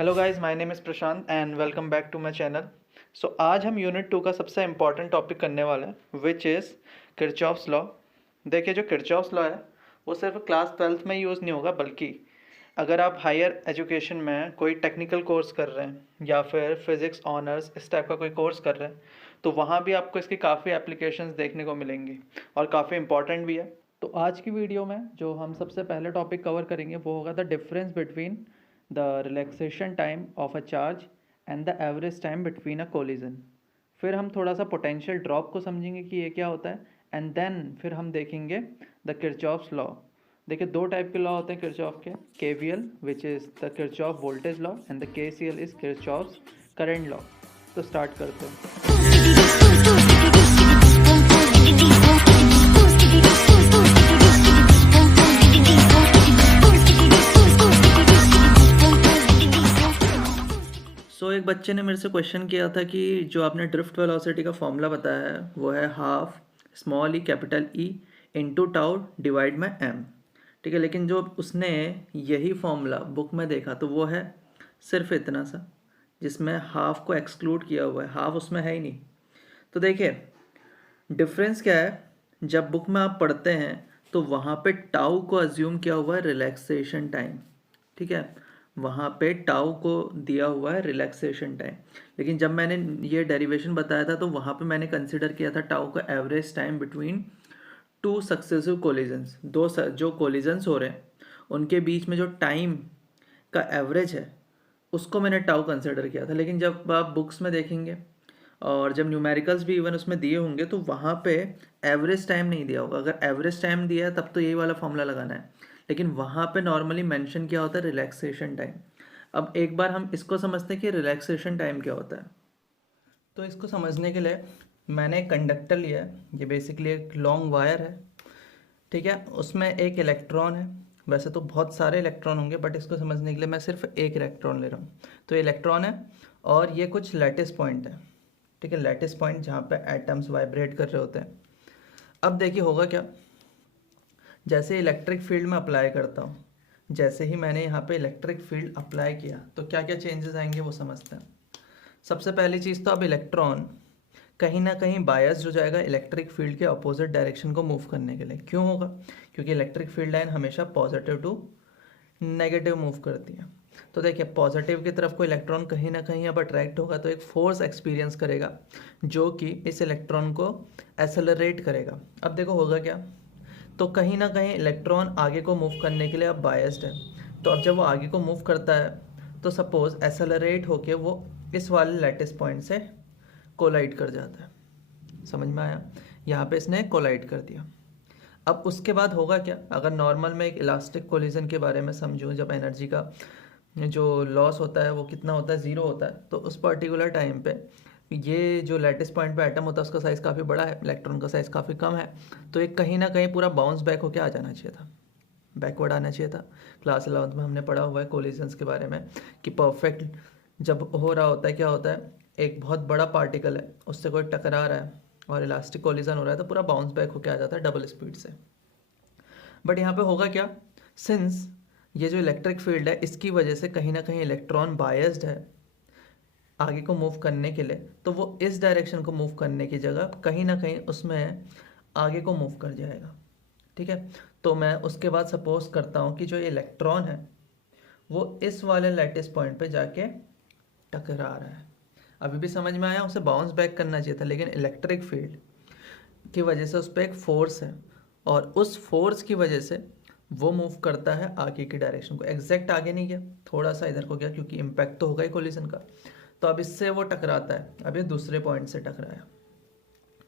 Hello guys, my name is Prashant and welcome back to my channel. So आज हम unit 2 का सबसे important topic करने वाले हैं विच इज़ किरचॉफ्स लॉ। देखिए, जो किरचॉफ्स लॉ है वो सिर्फ क्लास 12th में यूज़ नहीं होगा, बल्कि अगर आप हायर एजुकेशन में कोई टेक्निकल कोर्स कर रहे हैं या फिर फिज़िक्स ऑनर्स इस टाइप का कोई कोर्स कर रहे हैं तो वहाँ भी आपको इसकी काफ़ी एप्लीकेशंस देखने को मिलेंगी और काफ़ी इंपॉर्टेंट भी है। तो आज की वीडियो में जो हम सबसे पहले टॉपिक कवर करेंगे वो होगा the difference between the relaxation time of a charge and the average time between a collision। फिर हम थोड़ा सा पोटेंशियल ड्रॉप को समझेंगे कि ये क्या होता है, एंड देन फिर हम देखेंगे द किरचॉफ्स लॉ। देखिए, दो टाइप के लॉ होते हैं किरचॉफ के, KVL which is the Kirchhoff voltage law and the KCL is Kirchhoff's current law. तो स्टार्ट करते हैं। एक बच्चे ने मेरे से क्वेश्चन किया था कि जो आपने ड्रिफ्ट वेलोसिटी का फॉर्मूला बताया है वो है half small E capital E into tau divide में एम। ठीक है, लेकिन जो उसने यही फॉर्मूला बुक में देखा तो वो है सिर्फ इतना सा, जिसमें हाफ को एक्सक्लूड किया हुआ है, हाफ उसमें है ही नहीं। तो देखिए डिफरेंस क्या है, जब बुक में आप पढ़ते हैं तो वहाँ पे टाउ को अज्यूम किया हुआ है रिलैक्सेशन टाइम। ठीक है, वहाँ पे टाउ को दिया हुआ है रिलैक्सेशन टाइम, लेकिन जब मैंने ये डेरिवेशन बताया था तो वहाँ पे मैंने कंसिडर किया था टाउ का average time between two successive collisions. दो जो कोलिजन्स हो रहे हैं उनके बीच में जो टाइम का एवरेज है उसको मैंने टाउ कंसिडर किया था। लेकिन जब आप बुक्स में देखेंगे और जब न्यूमेरिकल्स भी इवन उसमें दिए होंगे तो वहाँ पे एवरेज टाइम नहीं दिया होगा। अगर एवरेज टाइम दिया है तब तो यही वाला फॉर्मूला लगाना है, लेकिन वहाँ पे नॉर्मली मेंशन किया होता है रिलैक्सेशन टाइम। अब एक बार हम इसको समझते हैं कि रिलैक्सेशन टाइम क्या होता है। तो इसको समझने के लिए मैंने एक कंडक्टर लिया है, ये बेसिकली एक लॉन्ग वायर है। ठीक है, उसमें एक इलेक्ट्रॉन है, वैसे तो बहुत सारे इलेक्ट्रॉन होंगे बट इसको समझने के लिए मैं सिर्फ एक इलेक्ट्रॉन ले रहा हूँ। तो ये इलेक्ट्रॉन है और ये कुछ लैटिस पॉइंट है। ठीक है, लैटिस पॉइंट जहाँ पे एटम्स वाइब्रेट कर रहे होते हैं। अब देखिए होगा क्या, जैसे इलेक्ट्रिक फील्ड में अप्लाई करता हूँ, जैसे ही मैंने यहाँ पे इलेक्ट्रिक फील्ड अप्लाई किया तो क्या क्या चेंजेस आएंगे वो समझते हैं। सबसे पहली चीज़ तो अब इलेक्ट्रॉन कहीं ना कहीं बायस्ड हो जाएगा इलेक्ट्रिक फील्ड के अपोजिट डायरेक्शन को मूव करने के लिए। क्यों होगा? क्योंकि इलेक्ट्रिक फील्ड लाइन हमेशा पॉजिटिव टू नेगेटिव मूव करती है। तो देखिए पॉजिटिव की तरफ कोई इलेक्ट्रॉन कहीं ना कहीं अब अट्रैक्ट होगा तो एक फोर्स एक्सपीरियंस करेगा जो कि इस इलेक्ट्रॉन को एसेलरेट करेगा। अब देखो होगा क्या, तो कहीं ना कहीं इलेक्ट्रॉन आगे को मूव करने के लिए अब बायस्ड है। तो अब जब वो आगे को मूव करता है तो सपोज एसेलरेट होके वो इस वाले लैटिस पॉइंट से कोलाइड कर जाता है। समझ में आया? यहाँ पे इसने कोलाइड कर दिया। अब उसके बाद होगा क्या, अगर नॉर्मल में एक इलास्टिक कोलिजन के बारे में समझूं, जब एनर्जी का जो लॉस होता है वो कितना होता है, ज़ीरो होता है, तो उस पर्टिकुलर टाइम पे ये जो लैटिस पॉइंट पे एटम होता है उसका साइज़ काफ़ी बड़ा है, इलेक्ट्रॉन का साइज़ काफ़ी कम है, तो एक कहीं ना कहीं पूरा बाउंस बैक होकर आ जाना चाहिए था, बैकवर्ड आना चाहिए था। क्लास 11th में हमने पढ़ा हुआ है कोलिजन्स के बारे में कि परफेक्ट जब हो रहा होता है क्या होता है, एक बहुत बड़ा पार्टिकल है उससे कोई टकरा रहा है और इलास्टिक कोलिजन हो रहा है तो पूरा बाउंस बैक होकर आ जाता है डबल स्पीड से। बट यहाँ पे होगा क्या, सिंस ये जो इलेक्ट्रिक फील्ड है इसकी वजह से कहीं ना कहीं इलेक्ट्रॉन बायस्ड है आगे को मूव करने के लिए, तो वो इस डायरेक्शन को मूव करने की जगह कहीं ना कहीं उसमें आगे को मूव कर जाएगा। ठीक है, तो मैं उसके बाद सपोज करता हूँ कि जो इलेक्ट्रॉन है वो इस वाले लैटिस पॉइंट पे जाके टकरा रहा है। अभी भी समझ में आया? उसे बाउंस बैक करना चाहिए था, लेकिन इलेक्ट्रिक फील्ड की वजह से उस पर एक फोर्स है और उस फोर्स की वजह से वो मूव करता है आगे की डायरेक्शन को। एग्जैक्ट आगे नहीं गया, थोड़ा सा इधर को गया क्योंकि इम्पैक्ट तो होगा ही कोलिजन का। तो अब इससे वो टकराता है, अब ये दूसरे पॉइंट से टकराया।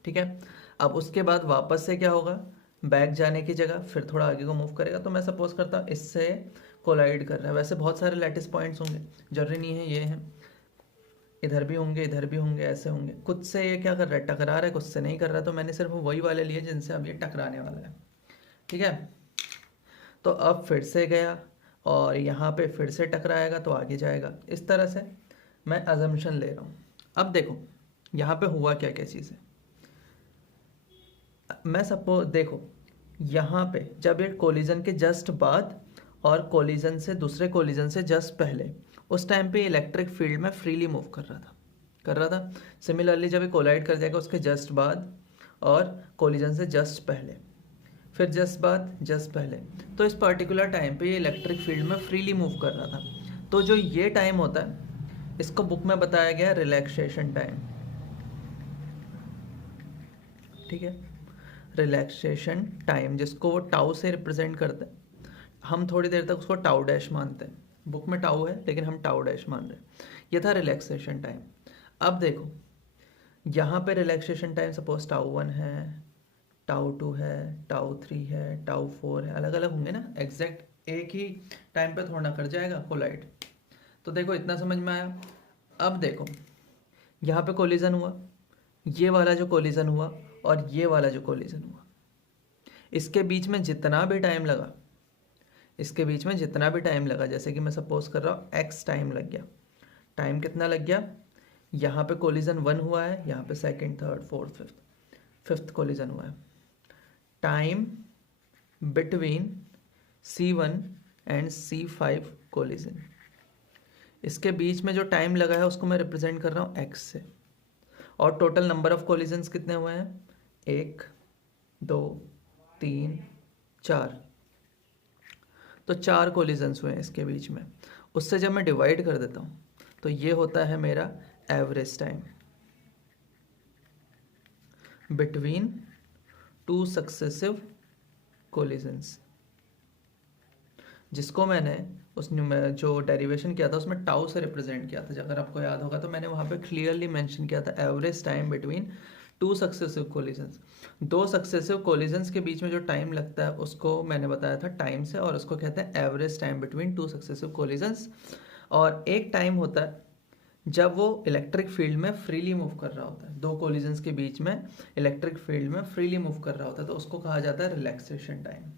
ठीक है, अब उसके बाद वापस से क्या होगा, बैक जाने की जगह फिर थोड़ा आगे को मूव करेगा। तो मैं सपोज करता हूँ इससे कोलाइड कर रहा है। वैसे बहुत सारे लैटिस पॉइंट्स होंगे, जरूरी नहीं है ये हैं, इधर भी होंगे, इधर भी होंगे, ऐसे होंगे। कुछ से ये क्या कर रहा है, टकरा रहा है, कुछ से नहीं कर रहा है। तो मैंने सिर्फ वही वाले लिए जिनसे अब ये टकराने वाला है। ठीक है, तो अब फिर से गया और यहाँ पे फिर से टकराएगा तो आगे जाएगा। इस तरह से मैं अजम्पशन ले रहा हूँ। अब देखो यहाँ पे हुआ क्या क्या चीज़ है। मैं सपोज देखो यहाँ पे जब ये कोलिजन के जस्ट बाद और कोलिजन से दूसरे कोलिजन से जस्ट पहले, उस टाइम पे इलेक्ट्रिक फील्ड में फ्रीली मूव कर रहा था। सिमिलरली जब ये कोलाइड कर जाएगा उसके जस्ट बाद और कोलिजन से जस्ट पहले, फिर जस्ट बाद, जस्ट पहले, तो इस पर्टिकुलर टाइम पे ये इलेक्ट्रिक फील्ड में फ्रीली मूव कर रहा था। तो जो ये टाइम होता है इसको बुक में बताया गया रिलैक्सेशन टाइम। ठीक है, रिलैक्सेशन टाइम, जिसको वो टाउ से रिप्रेजेंट करते हैं। हम थोड़ी देर तक उसको टाउ डैश मानते हैं, बुक में टाउ है लेकिन हम टाउ डैश मान रहे हैं। ये था रिलैक्सेशन टाइम। अब देखो यहाँ पे रिलैक्सेशन टाइम सपोज टाउ 1 है, टाउ 2 है, टाउ 3 है, टाउ 4 है, अलग अलग होंगे ना, एग्जैक्ट एक ही टाइम पे थोड़ा ना कर जाएगा कोलाइड। तो देखो इतना समझ में आया। अब देखो यहाँ पे कोलिजन हुआ, ये वाला जो कोलिजन हुआ और ये वाला जो कोलिजन हुआ, इसके बीच में जितना भी टाइम लगा, इसके बीच में जितना भी टाइम लगा, जैसे कि मैं सपोज कर रहा हूँ x टाइम लग गया। टाइम कितना लग गया, यहाँ पे कोलिजन 1 हुआ है, यहाँ पे second, third, fourth, fifth collision हुआ है। Time between C1 and C5 collision, इसके बीच में जो टाइम लगा है उसको मैं रिप्रेजेंट कर रहा हूँ x से। और टोटल नंबर ऑफ कोलिजन्स कितने हुए हैं, 1 2 3 4, तो 4 कोलिजन्स हुए हैं इसके बीच में। उससे जब मैं डिवाइड कर देता हूँ तो ये होता है मेरा average time between 2 successive collisions, जिसको मैंने उसमें जो डेरिवेशन किया था उसमें टाउ से रिप्रेजेंट किया था। अगर आपको याद होगा तो मैंने वहाँ पे क्लियरली मेंशन किया था average time between 2 successive collisions. 2 successive collisions के बीच में जो टाइम लगता है उसको मैंने बताया था टाइम से, और उसको कहते हैं average time between 2 successive collisions. और एक टाइम होता है जब वो इलेक्ट्रिक फील्ड में फ्रीली मूव कर रहा होता है, 2 कोलिजन्स के बीच में इलेक्ट्रिक फील्ड में फ्रीली मूव कर रहा होता है, तो उसको कहा जाता है रिलैक्सेशन टाइम।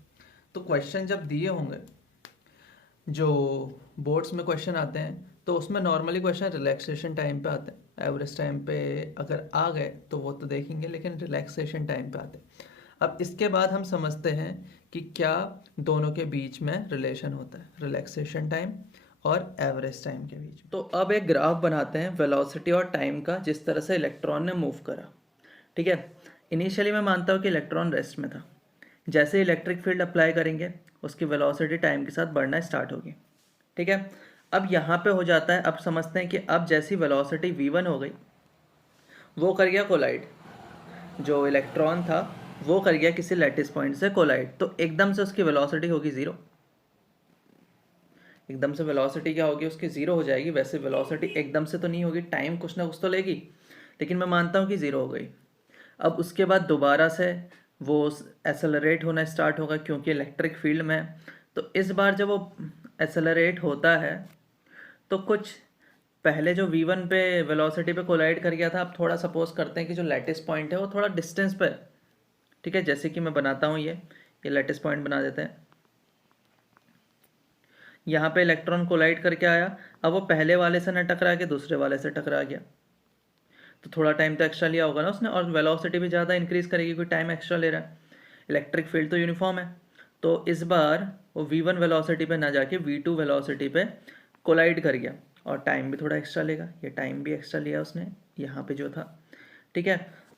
तो क्वेश्चन जब दिए होंगे, जो बोर्ड्स में क्वेश्चन आते हैं, तो उसमें नॉर्मली क्वेश्चन रिलैक्सेशन टाइम पे आते हैं। एवरेज टाइम पे अगर आ गए तो वो तो देखेंगे, लेकिन रिलैक्सेशन टाइम पे आते हैं। अब इसके बाद हम समझते हैं कि क्या दोनों के बीच में रिलेशन होता है, रिलैक्सेशन टाइम और एवरेज टाइम के बीच। तो अब एक ग्राफ बनाते हैं वेलोसिटी और टाइम का, जिस तरह से इलेक्ट्रॉन ने मूव करा। ठीक है, इनिशियली मैं मानता हूँ कि इलेक्ट्रॉन रेस्ट में था। जैसे इलेक्ट्रिक फील्ड अप्लाई करेंगे उसकी वेलोसिटी टाइम के साथ बढ़ना स्टार्ट होगी। ठीक है, अब यहाँ पे हो जाता है, अब समझते हैं कि अब जैसी वेलोसिटी v1 हो गई, वो कर गया कोलाइड, जो इलेक्ट्रॉन था वो कर गया किसी लैटिस पॉइंट से कोलाइड, तो एकदम से उसकी वेलोसिटी होगी 0। एकदम से वेलोसिटी क्या होगी उसकी, 0 हो जाएगी। वैसे वेलोसिटी एकदम से तो नहीं होगी, टाइम कुछ ना कुछ तो लेगी, लेकिन मैं मानता हूँ कि 0 हो गई। अब उसके बाद दोबारा से वो एसेलरेट होना स्टार्ट होगा क्योंकि इलेक्ट्रिक फील्ड में है। तो इस बार जब वो एसेलरेट होता है तो कुछ पहले जो v1 पे वेलोसिटी पे कोलाइड कर गया था, अब थोड़ा सपोज करते हैं कि जो लैटिस पॉइंट है वो थोड़ा डिस्टेंस पे। ठीक है, जैसे कि मैं बनाता हूँ ये लैटिस पॉइंट बना देते हैं। यहाँ पे इलेक्ट्रॉन कोलाइड करके आया, अब वो पहले वाले से न टकरा के दूसरे वाले से टकरा गया, तो थोड़ा टाइम तो एक्स्ट्रा लिया होगा ना उसने, और वेलोसिटी भी ज़्यादा इंक्रीज़ करेगी, कोई टाइम एक्स्ट्रा ले रहा है। इलेक्ट्रिक फील्ड तो यूनिफॉर्म है, तो इस बार वो v1 वेलोसिटी पे ना जाके v2 वेलोसिटी पे कोलाइड कर गया, और टाइम भी थोड़ा एक्स्ट्रा लेगा। ये टाइम भी एक्स्ट्रा लिया उसने यहाँ पे जो था। ठीक है,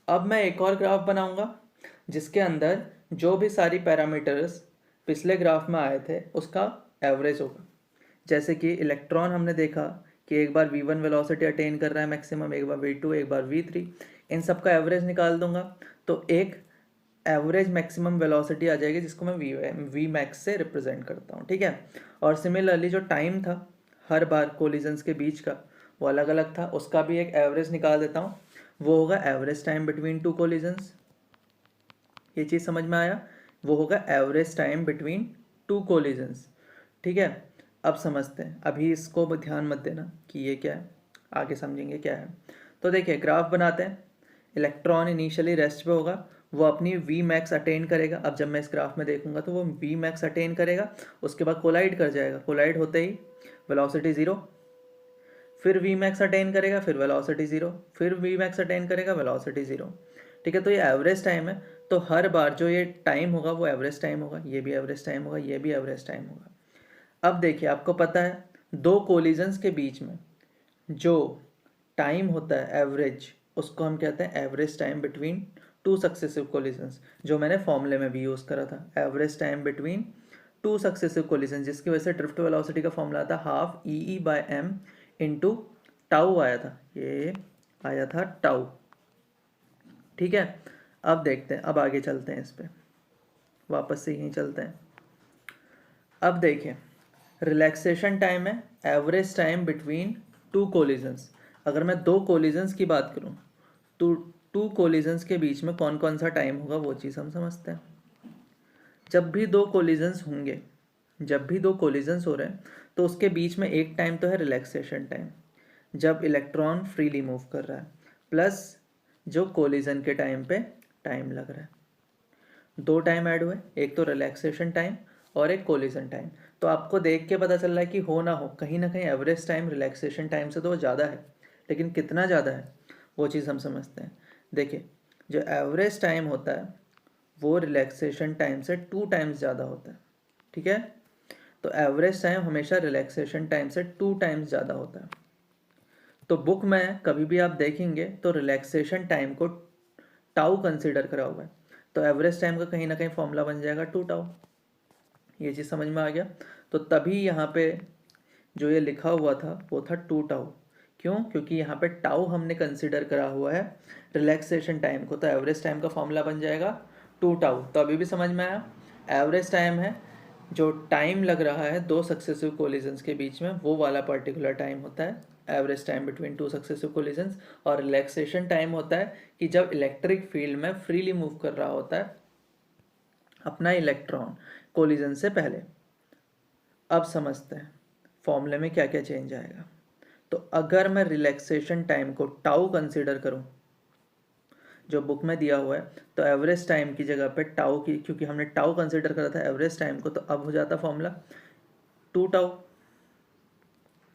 अब मैं एक और ग्राफ बनाऊंगा जिसके अंदर जो भी सारी पैरामीटर्स पिछले ग्राफ में आए थे उसका एवरेज होगा। जैसे कि इलेक्ट्रॉन हमने देखा कि एक बार v1 वेलोसिटी अटेन कर रहा है मैक्सिमम, एक बार v2, एक बार v3, इन सब का एवरेज निकाल दूंगा तो एक एवरेज मैक्सिमम वेलोसिटी आ जाएगी, जिसको मैं v मैक्स से रिप्रेजेंट करता हूँ। ठीक है, और सिमिलरली जो टाइम था हर बार कोलिजन्स के बीच का वो अलग अलग था, उसका भी एक एवरेज निकाल देता हूँ, वो होगा एवरेज टाइम बिटवीन 2 कोलिजन्स। ये चीज़ समझ में आया, वो होगा एवरेज टाइम बिटवीन 2 कोलिजन्स। ठीक है, अब समझते हैं, अभी इसको ध्यान मत देना कि ये क्या है, आगे समझेंगे क्या है। तो देखिए ग्राफ बनाते हैं। इलेक्ट्रॉन इनिशियली रेस्ट पे होगा, वो अपनी वी मैक्स अटेन करेगा। अब जब मैं इस ग्राफ में देखूंगा तो वो वी मैक्स अटेन करेगा, उसके बाद कोलाइड कर जाएगा। कोलाइड होते ही वेलोसिटी 0, फिर वी मैक्स अटेन करेगा, फिर वेलोसिटी 0, फिर वी मैक्स अटेन करेगा, वेलोसिटी 0। ठीक है, तो ये एवरेज टाइम है, तो हर बार जो ये टाइम होगा वो एवरेज टाइम होगा, ये भी एवरेज टाइम होगा, ये भी एवरेज टाइम होगा। अब देखिए, आपको पता है दो कोलिजन्स के बीच में जो टाइम होता है एवरेज, उसको हम कहते हैं average time between two successive collisions, जो मैंने फॉर्मूले में भी यूज़ करा था, average time between two successive collision, जिसकी वजह से ड्रिफ्ट वेलोसिटी का फॉर्मूला था half E by M into tau आया था, ये आया था टाउ। ठीक है, अब देखते हैं, अब आगे चलते हैं, इस पर वापस से यहीं चलते हैं। अब देखिए, रिलैक्सेशन टाइम है average time between to collisions. अगर मैं दो कोलिजन्स की बात करूं तो टू कोलिजन्स के बीच में कौन कौन सा टाइम होगा वो चीज़ हम समझते हैं। जब भी दो कोलिजन्स होंगे, जब भी दो कोलिजन्स हो रहे हैं, तो उसके बीच में एक टाइम तो है रिलैक्सेशन टाइम, जब इलेक्ट्रॉन फ्रीली मूव कर रहा है, प्लस जो कोलिजन के टाइम पे टाइम लग रहा है। दो टाइम ऐड हुए, एक तो रिलैक्सेशन टाइम और एक कोलिजन टाइम। तो आपको देख के पता चल रहा है कि हो ना हो, कहीं ना कहीं एवरेज टाइम रिलैक्सेशन टाइम से तो ज़्यादा है, लेकिन कितना ज़्यादा है वो चीज़ हम समझते हैं। देखिए, जो एवरेज टाइम होता है वो रिलैक्सेशन टाइम से 2 टाइम्स ज़्यादा होता है। ठीक है, तो एवरेज टाइम हमेशा रिलैक्सेशन टाइम से 2 टाइम्स ज़्यादा होता है। तो बुक में कभी भी आप देखेंगे तो रिलैक्सेशन टाइम को टाउ कंसिडर करा हुआ है, तो एवरेज टाइम का कहीं ना कहीं फॉर्मूला बन जाएगा 2 टाउ। ये चीज़ समझ में आ गया। तो तभी यहाँ पे जो ये लिखा हुआ था वो था 2 टाउ। क्यों? क्योंकि यहाँ पे टाउ हमने कंसिडर करा हुआ है रिलैक्सेशन टाइम को, तो एवरेज टाइम का फॉर्मूला बन जाएगा 2 टाउ। तो अभी भी समझ में आया, एवरेज टाइम है जो टाइम लग रहा है दो सक्सेसिव कोलिजन्स के बीच में, वो वाला पर्टिकुलर टाइम होता है average time between two successive collisions. और रिलैक्सेशन टाइम होता है कि जब इलेक्ट्रिक फील्ड में फ्रीली मूव कर रहा होता है अपना इलेक्ट्रॉन कोलिजन से पहले। अब समझते हैं फॉर्मूले में क्या क्या चेंज आएगा। तो अगर मैं रिलैक्सेशन टाइम को टाउ कंसीडर करूं जो बुक में दिया हुआ है, तो एवरेज टाइम की जगह पे टाउ की, क्योंकि हमने टाउ कंसीडर करा था एवरेज टाइम को, तो अब हो जाता फॉर्मूला 2 टाउ,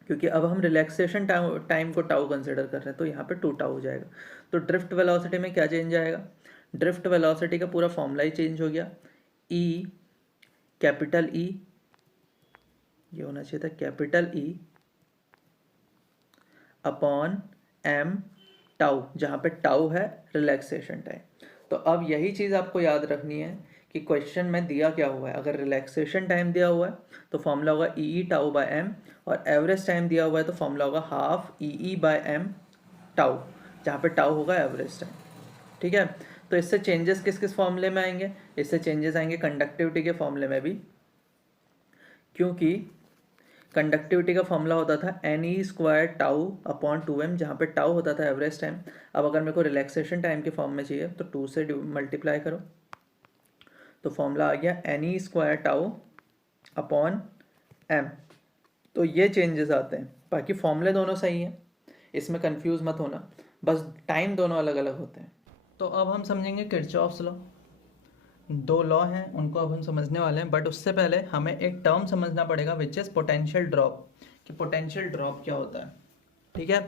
क्योंकि अब हम रिलैक्सेशन टाइम को टाउ कंसीडर कर रहे हैं, तो यहाँ पे 2 टाउ हो जाएगा। तो ड्रिफ्ट वेलोसिटी में क्या चेंज आएगा? ड्रिफ्ट वेलोसिटी का पूरा फॉर्मूला ही चेंज हो गया। ई, कैपिटल ई, ये होना चाहिए था capital E upon M tau, जहाँ पे टाउ है रिलैक्सेशन टाइम। तो अब यही चीज़ आपको याद रखनी है कि क्वेश्चन में दिया क्या हुआ है। अगर रिलैक्सेशन टाइम दिया हुआ है तो फॉर्मूला होगा ई टाउ बाय एम, और एवरेज टाइम दिया हुआ है तो फॉर्मूला होगा half E by M tau, जहाँ पे टाउ होगा एवरेज टाइम। ठीक है, तो इससे चेंजेस किस किस फॉर्मूले में आएंगे? इससे चेंजेस आएंगे कंडक्टिविटी के फॉर्मूले में भी, क्योंकि कंडक्टिविटी का फॉर्मूला होता था N E square tau upon 2m, जहाँ पे टाउ होता था एवरेज टाइम। अब अगर मेरे को रिलैक्सेशन टाइम के फॉर्म में चाहिए तो 2 से मल्टीप्लाई करो, तो फॉर्मूला आ गया N E square tau upon m। तो ये चेंजेस आते हैं, बाकी फॉर्मूले दोनों सही हैं, इसमें कंफ्यूज मत होना, बस टाइम दोनों अलग अलग होते हैं। तो अब हम समझेंगे किरचॉफ्स लॉ। दो लॉ हैं, उनको अब हम समझने वाले हैं, बट उससे पहले हमें एक टर्म समझना पड़ेगा विच इज़ पोटेंशियल ड्रॉप, कि पोटेंशियल ड्रॉप क्या होता है। ठीक है,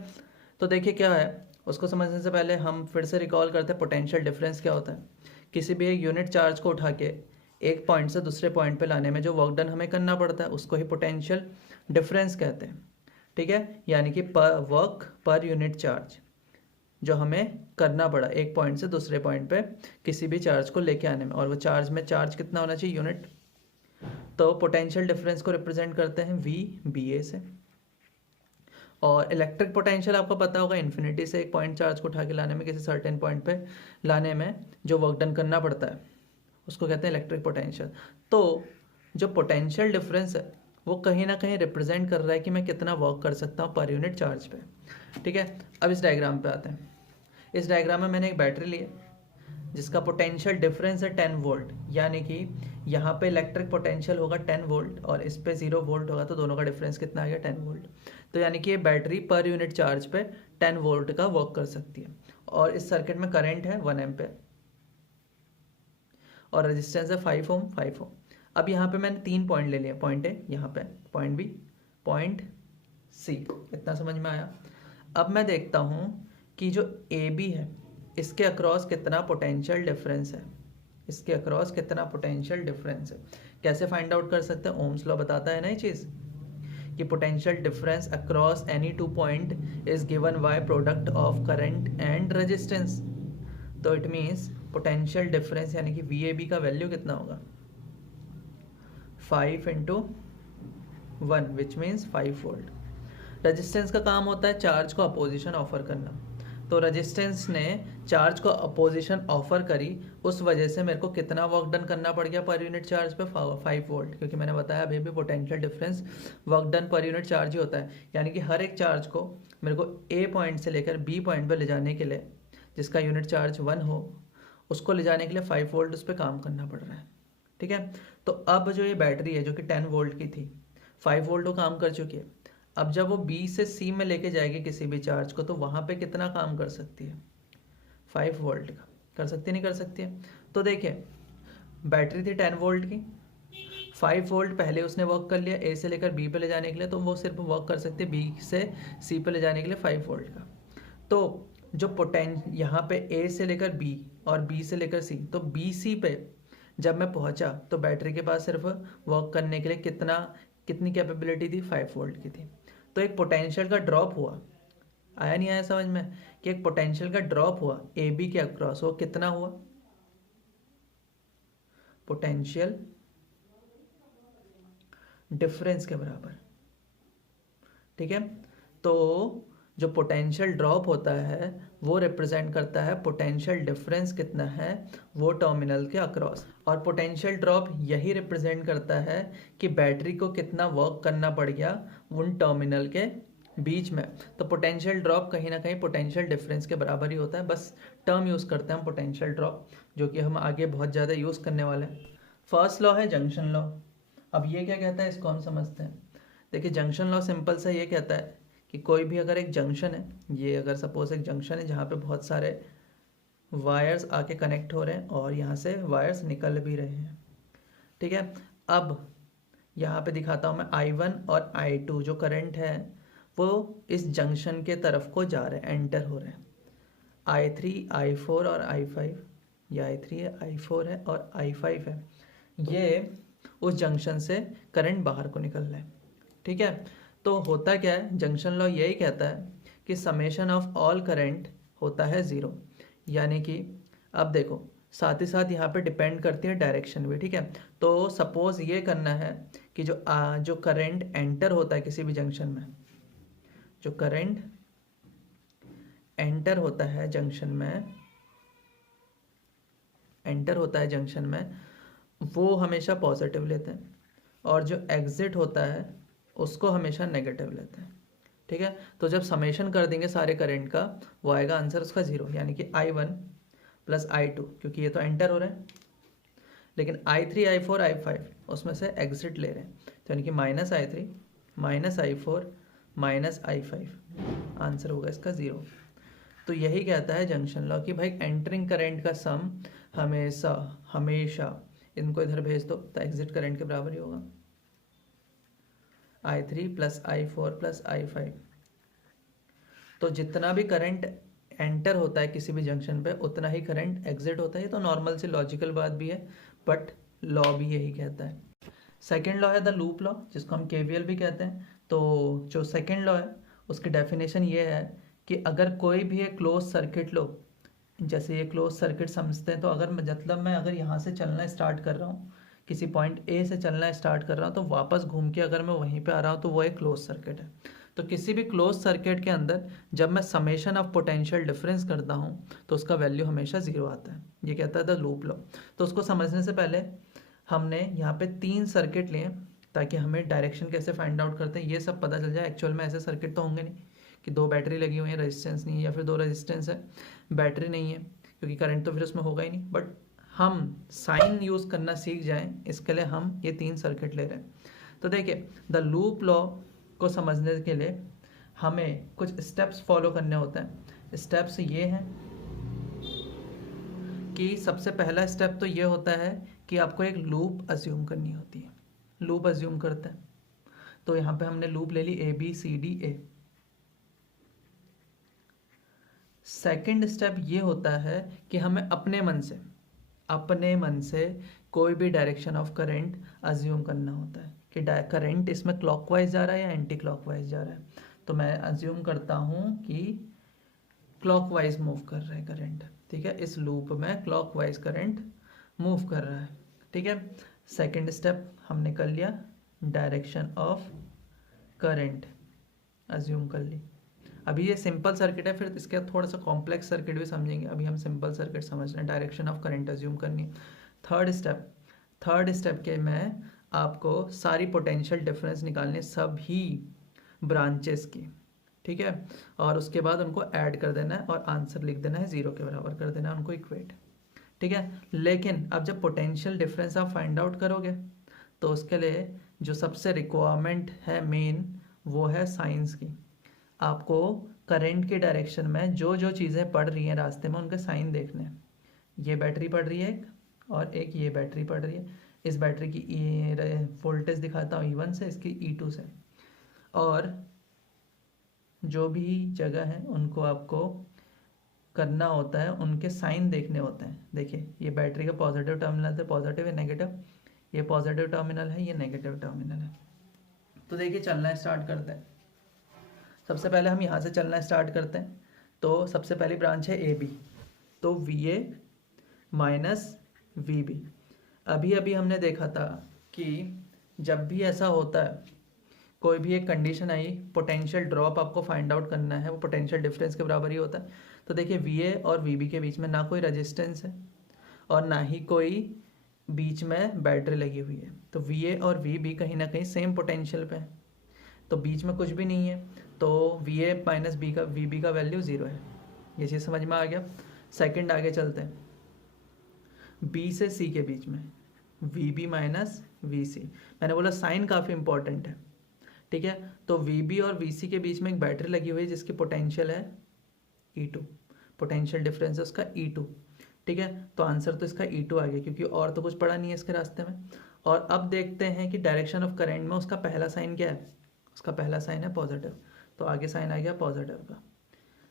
तो देखिए क्या है, उसको समझने से पहले हम फिर से रिकॉल करते हैं पोटेंशियल डिफरेंस क्या होता है। किसी भी एक यूनिट चार्ज को उठा के एक पॉइंट से दूसरे पॉइंट पे लाने में जो वर्क डन हमें करना पड़ता है उसको ही पोटेंशियल डिफरेंस कहते हैं। ठीक है, यानी कि वर्क पर यूनिट चार्ज जो हमें करना पड़ा एक पॉइंट से दूसरे पॉइंट पे किसी भी चार्ज को लेके आने में, और वो चार्ज में चार्ज कितना होना चाहिए? यूनिट। तो पोटेंशियल डिफरेंस को रिप्रेजेंट करते हैं वी बी ए से। और इलेक्ट्रिक पोटेंशियल आपको पता होगा, इन्फिनिटी से एक पॉइंट चार्ज को उठा के लाने में, किसी सर्टेन पॉइंट पे लाने में जो वर्क डन करना पड़ता है उसको कहते हैं इलेक्ट्रिक पोटेंशियल। तो जो पोटेंशियल डिफरेंस है वो कहीं ना कहीं रिप्रेजेंट कर रहा है कि मैं कितना वर्क कर सकता हूँ पर यूनिट चार्ज पे। ठीक है, अब इस डायग्राम पे आते हैं। इस डायग्राम में मैंने एक बैटरी ली है जिसका पोटेंशियल डिफरेंस है 10 वोल्ट, यानी कि यहाँ पे इलेक्ट्रिक पोटेंशियल होगा 10 वोल्ट और इस पे 0 वोल्ट होगा, तो दोनों का डिफरेंस कितना आ गया? 10 वोल्ट। तो यानी कि ये बैटरी पर यूनिट चार्ज पे 10 वोल्ट का वर्क कर सकती है, और इस सर्किट में करंट है 1 एम्पेयर और रेजिस्टेंस है 5 ओम 5 ओम। अब यहाँ पे मैंने 3 पॉइंट ले लिए, पॉइंट ए यहाँ पे, पॉइंट बी, पॉइंट सी। इतना समझ में आया? अब मैं देखता हूँ कि जो ए बी है इसके अक्रॉस कितना पोटेंशियल डिफरेंस है, इसके अक्रॉस कितना पोटेंशियल डिफरेंस है। कैसे फाइंड आउट कर सकते हैं? ओम्स लॉ बताता है ना ये चीज़ कि potential difference across any two point is given by product of current and resistance. तो इट मीन्स पोटेंशियल डिफरेंस यानी कि VAB का वैल्यू कितना होगा? 5 into 1 which means 5 volt. Resistance का काम होता है चार्ज को अपोजिशन ऑफर करना, तो रेजिस्टेंस ने चार्ज को अपोजिशन ऑफर करी, उस वजह से मेरे को कितना वर्क डन करना पड़ गया पर यूनिट चार्ज पे? 5 वोल्ट, क्योंकि मैंने बताया अभी भी potential difference work done per unit charge ही होता है। यानी कि हर एक चार्ज को मेरे को A पॉइंट से लेकर B पॉइंट पर ले जाने के लिए, जिसका यूनिट चार्ज 1 हो, उसको ले जाने के लिए 5 वोल्ट उस पर काम करना पड़ रहा है। ठीक है, तो अब जो ये बैटरी है जो कि 10 वोल्ट की थी, 5 वोल्ट वो काम कर चुकी है। अब जब वो B से C में लेके जाएगी किसी भी चार्ज को, तो वहाँ पे कितना काम कर सकती है? 5 वोल्ट का कर सकती नहीं कर सकती है? तो देखिए बैटरी थी 10 वोल्ट की, 5 वोल्ट पहले उसने वर्क कर लिया A से लेकर B पे ले जाने के लिए, तो वो सिर्फ वर्क कर सकती है B से C पे ले जाने के लिए 5 वोल्ट का। तो जो यहाँ पे A से लेकर B और B से लेकर C, तो BC पे जब मैं पहुंचा तो बैटरी के पास सिर्फ वर्क करने के लिए कितनी कैपेबिलिटी थी? 5 वोल्ट की थी। तो एक पोटेंशियल का ड्रॉप हुआ, आया नहीं आया समझ में कि एक पोटेंशियल का ड्रॉप हुआ AB के अक्रॉस, वो कितना हुआ? पोटेंशियल डिफरेंस के बराबर। ठीक है, तो जो पोटेंशियल ड्रॉप होता है वो रिप्रेजेंट करता है पोटेंशियल डिफरेंस कितना है वो टर्मिनल के अक्रॉस, और पोटेंशियल ड्रॉप यही रिप्रेजेंट करता है कि बैटरी को कितना वर्क करना पड़ गया उन टर्मिनल के बीच में। तो पोटेंशियल ड्रॉप कहीं ना कहीं पोटेंशियल डिफरेंस के बराबर ही होता है, बस टर्म यूज़ करते हैं हम पोटेंशियल ड्रॉप, जो कि हम आगे बहुत ज़्यादा यूज़ करने वाले हैं। फर्स्ट लॉ है जंक्शन लॉ। अब ये क्या कहता है इसको हम समझते हैं। देखिए जंक्शन लॉ सिंपल सा ये कहता है कि कोई भी अगर एक जंक्शन है, ये अगर सपोज एक जंक्शन है जहाँ पे बहुत सारे वायर्स आके कनेक्ट हो रहे हैं और यहाँ से वायर्स निकल भी रहे हैं। ठीक है, अब यहाँ पे दिखाता हूँ मैं I1 और I2 जो करंट है वो इस जंक्शन के तरफ को जा रहे हैं, एंटर हो रहे हैं। I3, I4 और I5, ये I3 है, I4 है और I5 है, ये उस जंक्शन से करंट बाहर को निकल रहा है। ठीक है, तो होता क्या है, जंक्शन लॉ यही कहता है कि समेशन ऑफ ऑल करंट होता है 0। यानी कि अब देखो साथ ही साथ यहाँ पे डिपेंड करती है डायरेक्शन भी। ठीक है, तो सपोज ये करना है कि जो करंट एंटर होता है किसी भी जंक्शन में, जो करंट एंटर होता है जंक्शन में, वो हमेशा पॉजिटिव लेते हैं, और जो एग्जिट होता है उसको हमेशा नेगेटिव लेते हैं। ठीक है, तो जब समेशन कर देंगे सारे करंट का, वो आएगा आंसर उसका 0, यानी कि I1 प्लस I2, क्योंकि ये तो एंटर हो रहा है, लेकिन I3, I4, I5 उसमें से एग्जिट ले रहे हैं, तो यानी कि -I3 -I4 -I5, आंसर होगा इसका 0। तो यही कहता है जंक्शन लॉ कि भाई एंटरिंग करंट का सम हमेशा इनको इधर भेज दो तो एग्जिट करंट के बराबर ही होगा, I3 plus I4 plus I5। तो जितना भी करंट एंटर होता है किसी भी जंक्शन पे उतना ही करंट एग्जिट होता है। ये तो नॉर्मल सी लॉजिकल बात भी है, बट लॉ भी यही कहता है। सेकेंड लॉ है द लूप लॉ, जिसको हम KVL भी कहते हैं। तो जो सेकेंड लॉ है उसकी डेफिनेशन ये है कि अगर कोई भी एक क्लोज सर्किट लो, जैसे ये क्लोज सर्किट समझते हैं, तो अगर मैं अगर यहाँ से चलना स्टार्ट कर रहा हूँ, किसी पॉइंट A से चलना स्टार्ट कर रहा हूँ, तो वापस घूम के अगर मैं वहीं पे आ रहा हूँ तो वो एक क्लोज सर्किट है। तो किसी भी क्लोज सर्किट के अंदर जब मैं समेशन ऑफ पोटेंशियल डिफरेंस करता हूँ तो उसका वैल्यू हमेशा 0 आता है। ये कहता है द लूप लॉ। तो उसको समझने से पहले हमने यहाँ पे 3 सर्किट लिए ताकि हमें डायरेक्शन कैसे फाइंड आउट करते हैं ये सब पता चल जाए। एक्चुअल में ऐसे सर्किट तो होंगे नहीं कि 2 बैटरी लगी हुई है, रेजिस्टेंस नहीं है, या फिर 2 रेजिस्टेंस है, बैटरी नहीं है, क्योंकि करंट तो फिर उसमें होगा ही नहीं। बट हम साइन यूज़ करना सीख जाएं, इसके लिए हम ये 3 सर्किट ले रहे हैं। तो देखिए द लूप लॉ को समझने के लिए हमें कुछ स्टेप्स फॉलो करने होते हैं। स्टेप्स ये हैं कि सबसे पहला स्टेप तो ये होता है कि आपको एक लूप अज्यूम करनी होती है। लूप अज्यूम करते हैं, तो यहाँ पे हमने लूप ले ली ABCDA। सेकंड स्टेप ये होता है कि हमें अपने मन से कोई भी डायरेक्शन ऑफ करंट अज्यूम करना होता है कि करंट इसमें क्लॉकवाइज जा रहा है या एंटी क्लॉकवाइज जा रहा है। तो मैं अज्यूम करता हूँ कि क्लॉकवाइज मूव कर रहा है करंट, ठीक है, इस लूप में क्लॉकवाइज करंट मूव कर रहा है, ठीक है। सेकंड स्टेप हमने कर लिया, डायरेक्शन ऑफ करंट अज्यूम कर ली। अभी ये सिंपल सर्किट है, फिर इसके बाद थोड़ा सा कॉम्प्लेक्स सर्किट भी समझेंगे। अभी हम सिंपल सर्किट समझ रहे हैं, डायरेक्शन ऑफ करंट अज्यूम करनी। थर्ड स्टेप के में आपको सारी पोटेंशियल डिफरेंस निकालने सभी ब्रांचेस की, ठीक है, और उसके बाद उनको ऐड कर देना है और आंसर लिख देना है, 0 के बराबर कर देना है उनको इक्वेट, ठीक है। लेकिन अब जब पोटेंशियल डिफरेंस आप फाइंड आउट करोगे तो उसके लिए जो सबसे रिक्वायरमेंट है मेन, वो है साइंस की। आपको करंट के डायरेक्शन में जो जो चीज़ें पड़ रही हैं रास्ते में उनके साइन देखने हैं। ये बैटरी पड़ रही है एक, और एक ये बैटरी पड़ रही है। इस बैटरी की वोल्टेज दिखाता हूँ E1 से, इसकी E2 से, और जो भी जगह है उनको आपको करना होता है, उनके साइन देखने होते हैं। देखिए ये बैटरी का पॉजिटिव टर्मिनल है, पॉजिटिव है नेगेटिव, ये पॉजिटिव टर्मिनल है, ये नेगेटिव टर्मिनल है। तो देखिए चलना स्टार्ट करते हैं। सबसे पहले हम यहाँ से चलना स्टार्ट करते हैं। तो सबसे पहली ब्रांच है AB, तो VA माइनस VB। अभी अभी हमने देखा था कि जब भी ऐसा होता है, कोई भी एक कंडीशन आई, पोटेंशियल ड्रॉप आपको फाइंड आउट करना है, वो पोटेंशियल डिफरेंस के बराबर ही होता है। तो देखिए VA और VB के बीच में ना कोई रेजिस्टेंस है और ना ही कोई बीच में बैटरी लगी हुई है, तो VA और VB कहीं ना कहीं सेम पोटेंशियल पे है, तो बीच में कुछ भी नहीं है, तो VA माइनस VB का वैल्यू 0 है। ये चीज़ समझ में आ गया। सेकंड आगे चलते हैं, B से C के बीच में VB माइनस VC। मैंने बोला साइन काफ़ी इंपॉर्टेंट है, ठीक है। तो VB और VC के बीच में एक बैटरी लगी हुई है जिसकी पोटेंशियल है E2, पोटेंशियल डिफरेंस है उसका E2, ठीक है। तो आंसर तो इसका E2 आ गया, क्योंकि और तो कुछ पड़ा नहीं है इसके रास्ते में। और अब देखते हैं कि डायरेक्शन ऑफ करंट में उसका पहला साइन क्या है। उसका पहला साइन है पॉजिटिव, तो आगे साइन आ गया पॉजिटिव का,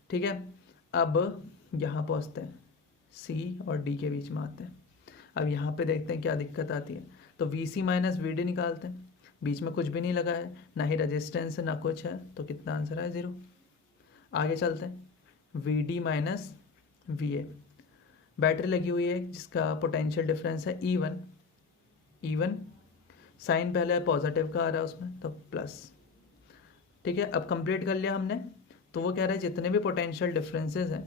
ठीक है। अब यहाँ पहुँचते हैं, C और D के बीच में आते हैं। अब यहाँ पे देखते हैं क्या दिक्कत आती है। तो VC माइनस VD निकालते हैं, बीच में कुछ भी नहीं लगा है, ना ही रेजिस्टेंस है ना कुछ है, तो कितना आंसर है 0। आगे चलते हैं, VD माइनस VA, बैटरी लगी हुई है जिसका पोटेंशियल डिफरेंस है E1, साइन पहले पॉजिटिव का आ रहा है उसमें, तो प्लस, ठीक है। अब कंप्लीट कर लिया हमने। तो वो कह रहा है जितने भी पोटेंशियल डिफरेंसेस हैं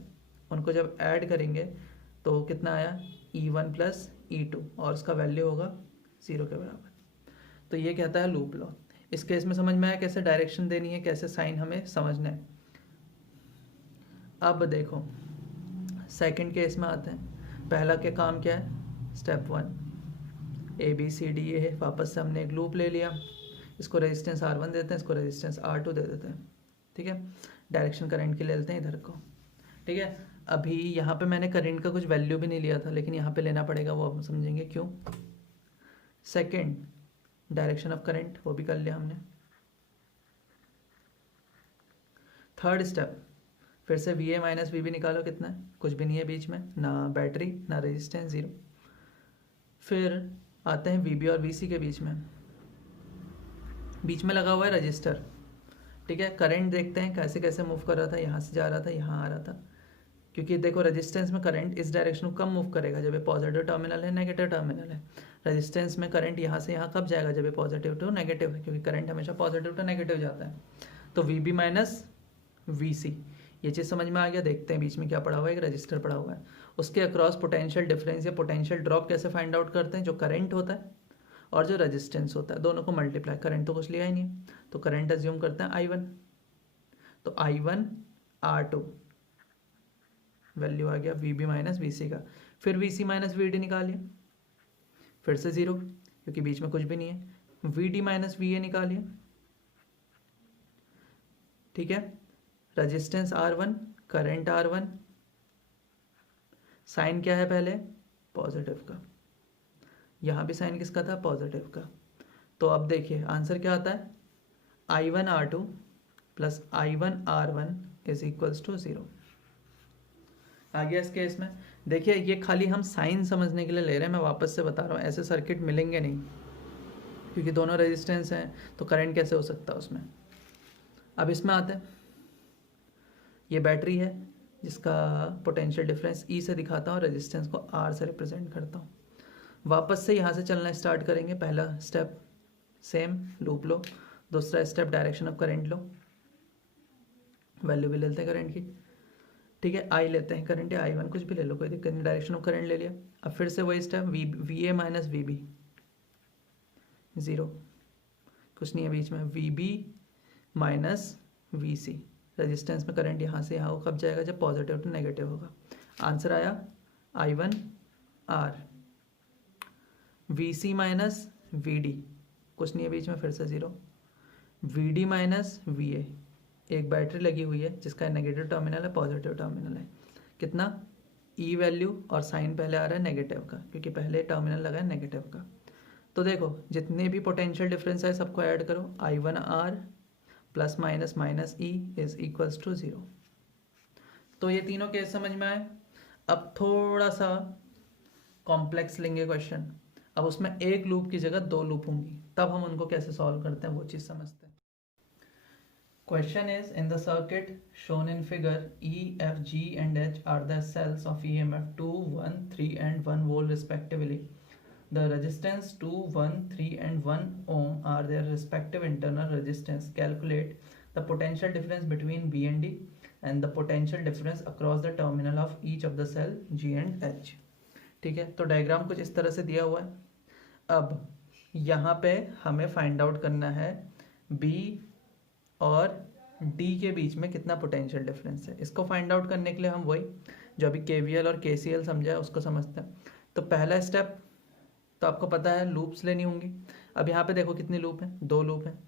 उनको जब ऐड करेंगे तो कितना आया, E1 प्लस E2, और उसका वैल्यू होगा 0 के बराबर। तो ये कहता है लूप लॉ। इस केस में समझ में आया कैसे डायरेक्शन देनी है, कैसे साइन हमें समझना है। अब देखो सेकंड केस में आते हैं। पहला के काम क्या है, स्टेप 1 ABCD ये है, वापस से हमने एक लूप ले लिया, इसको रेजिस्टेंस R1 देते हैं, इसको रेजिस्टेंस R2 दे देते हैं, ठीक है। डायरेक्शन करंट की ले लेते हैं इधर को, ठीक है। अभी यहाँ पे मैंने करंट का कुछ वैल्यू भी नहीं लिया था, लेकिन यहाँ पे लेना पड़ेगा, वो हम समझेंगे क्यों। सेकंड डायरेक्शन ऑफ करंट, वो भी कर लिया हमने। थर्ड स्टेप फिर से VA माइनस VB निकालो, कितना है, कुछ भी नहीं है बीच में, ना बैटरी ना रेजिस्टेंस, 0। फिर आते हैं VB और VC के बीच में लगा हुआ है रजिस्टर, ठीक है। करंट देखते हैं कैसे कैसे मूव कर रहा था, यहाँ से जा रहा था यहाँ आ रहा था, क्योंकि देखो रेजिस्टेंस में करंट इस डायरेक्शन को कम मूव करेगा जब ये पॉजिटिव टर्मिनल है, नेगेटिव टर्मिनल है। रेजिस्टेंस में करंट यहाँ से यहाँ कब जाएगा, जब ये पॉजिटिव टू नेगेटिव है, क्योंकि करंट हमेशा पॉजिटिव टू नेगेटिव जाता है। तो VB माइनस VC, ये चीज़ समझ में आ गया। देखते हैं बीच में क्या पड़ा हुआ है, एक रजिस्टर पड़ा हुआ है, उसके अक्रॉस पोटेंशियल डिफरेंस या पोटेंशियल ड्रॉप कैसे फाइंड आउट करते हैं, जो करंट होता है और जो रेजिस्टेंस होता है दोनों को मल्टीप्लाई, करंट तो कुछ लिया ही नहीं, तो करंट अज्यूम करते हैं I1, तो I1 R2 वैल्यू आ गया VB माइनस VC का। फिर VC माइनस VD निकालिए, फिर से 0 क्योंकि बीच में कुछ भी नहीं है। VD माइनस VA निकालिए, ठीक है। Resistance R1, current R1, sign क्या है पहले, पॉजिटिव का, यहाँ भी साइन किसका था, पॉजिटिव का। तो अब देखिए आंसर क्या आता है, I1 R2 plus I1 R1 is equals to 0। आ गया इस केस में। देखिए ये खाली हम साइन समझने के लिए ले रहे हैं, मैं वापस से बता रहा हूँ, ऐसे सर्किट मिलेंगे नहीं, क्योंकि दोनों रेजिस्टेंस हैं तो करंट कैसे हो सकता है उसमें। अब इसमें आते हैं, ये बैटरी है जिसका पोटेंशियल डिफरेंस ई से दिखाता हूँ, रेजिस्टेंस को आर से रिप्रेजेंट करता हूँ। वापस से यहाँ से चलना स्टार्ट करेंगे। पहला स्टेप सेम लूप लो, दूसरा step direction of current low, value भी लेते हैं करंट की, ठीक है, आई लेते हैं करंट या I1 कुछ भी ले लो, कोई दिक्कत नहीं, डायरेक्शन ऑफ करंट ले लिया। अब फिर से वही step V A minus V B, zero, कुछ नहीं है बीच में, V B minus V C, resistance में करंट यहाँ से यहाँ कब जाएगा, जब पॉजिटिव टू नेगेटिव होगा। आंसर आया I1 R, V C minus V D, कुछ नहीं है बीच में, फिर से zero, V D minus V A, एक बैटरी लगी हुई है जिसका नेगेटिव टर्मिनल है, पॉजिटिव टर्मिनल है, कितना ई वैल्यू और साइन पहले आ रहा है नेगेटिव का क्योंकि पहले टर्मिनल लगा है नेगेटिव का। तो देखो जितने भी पोटेंशियल डिफरेंस है सबको ऐड करो, I1 R plus minus minus E is equals to zero. तो ये तीनों केस समझ में आए। अब थोड़ा सा कॉम्प्लेक्स लेंगे क्वेश्चन, अब उसमें एक लूप की जगह दो लूप होंगी, तब हम उनको कैसे सॉल्व करते हैं वो चीज़ समझते हैं। Question is, in the circuit shown in figure, E, F, G and H are the cells of EMF 2, 1, 3 and 1 volt respectively. The resistance 2, 1, 3 and 1 ohm are their respective internal resistance. Calculate the potential difference between B and D and the potential difference across the terminal of each of the cell G and H. ठीक है, तो diagram कुछ इस तरह से दिया हुआ है। अब यहाँ पे हमें फाइंड आउट करना है B और D के बीच में कितना पोटेंशियल डिफरेंस है। इसको फाइंड आउट करने के लिए हम वही जो अभी KVL और KCL समझा है उसको समझते हैं। तो पहला स्टेप तो आपको पता है, लूप्स लेनी होंगी। अब यहाँ पे देखो कितनी लूप है, दो लूप हैं।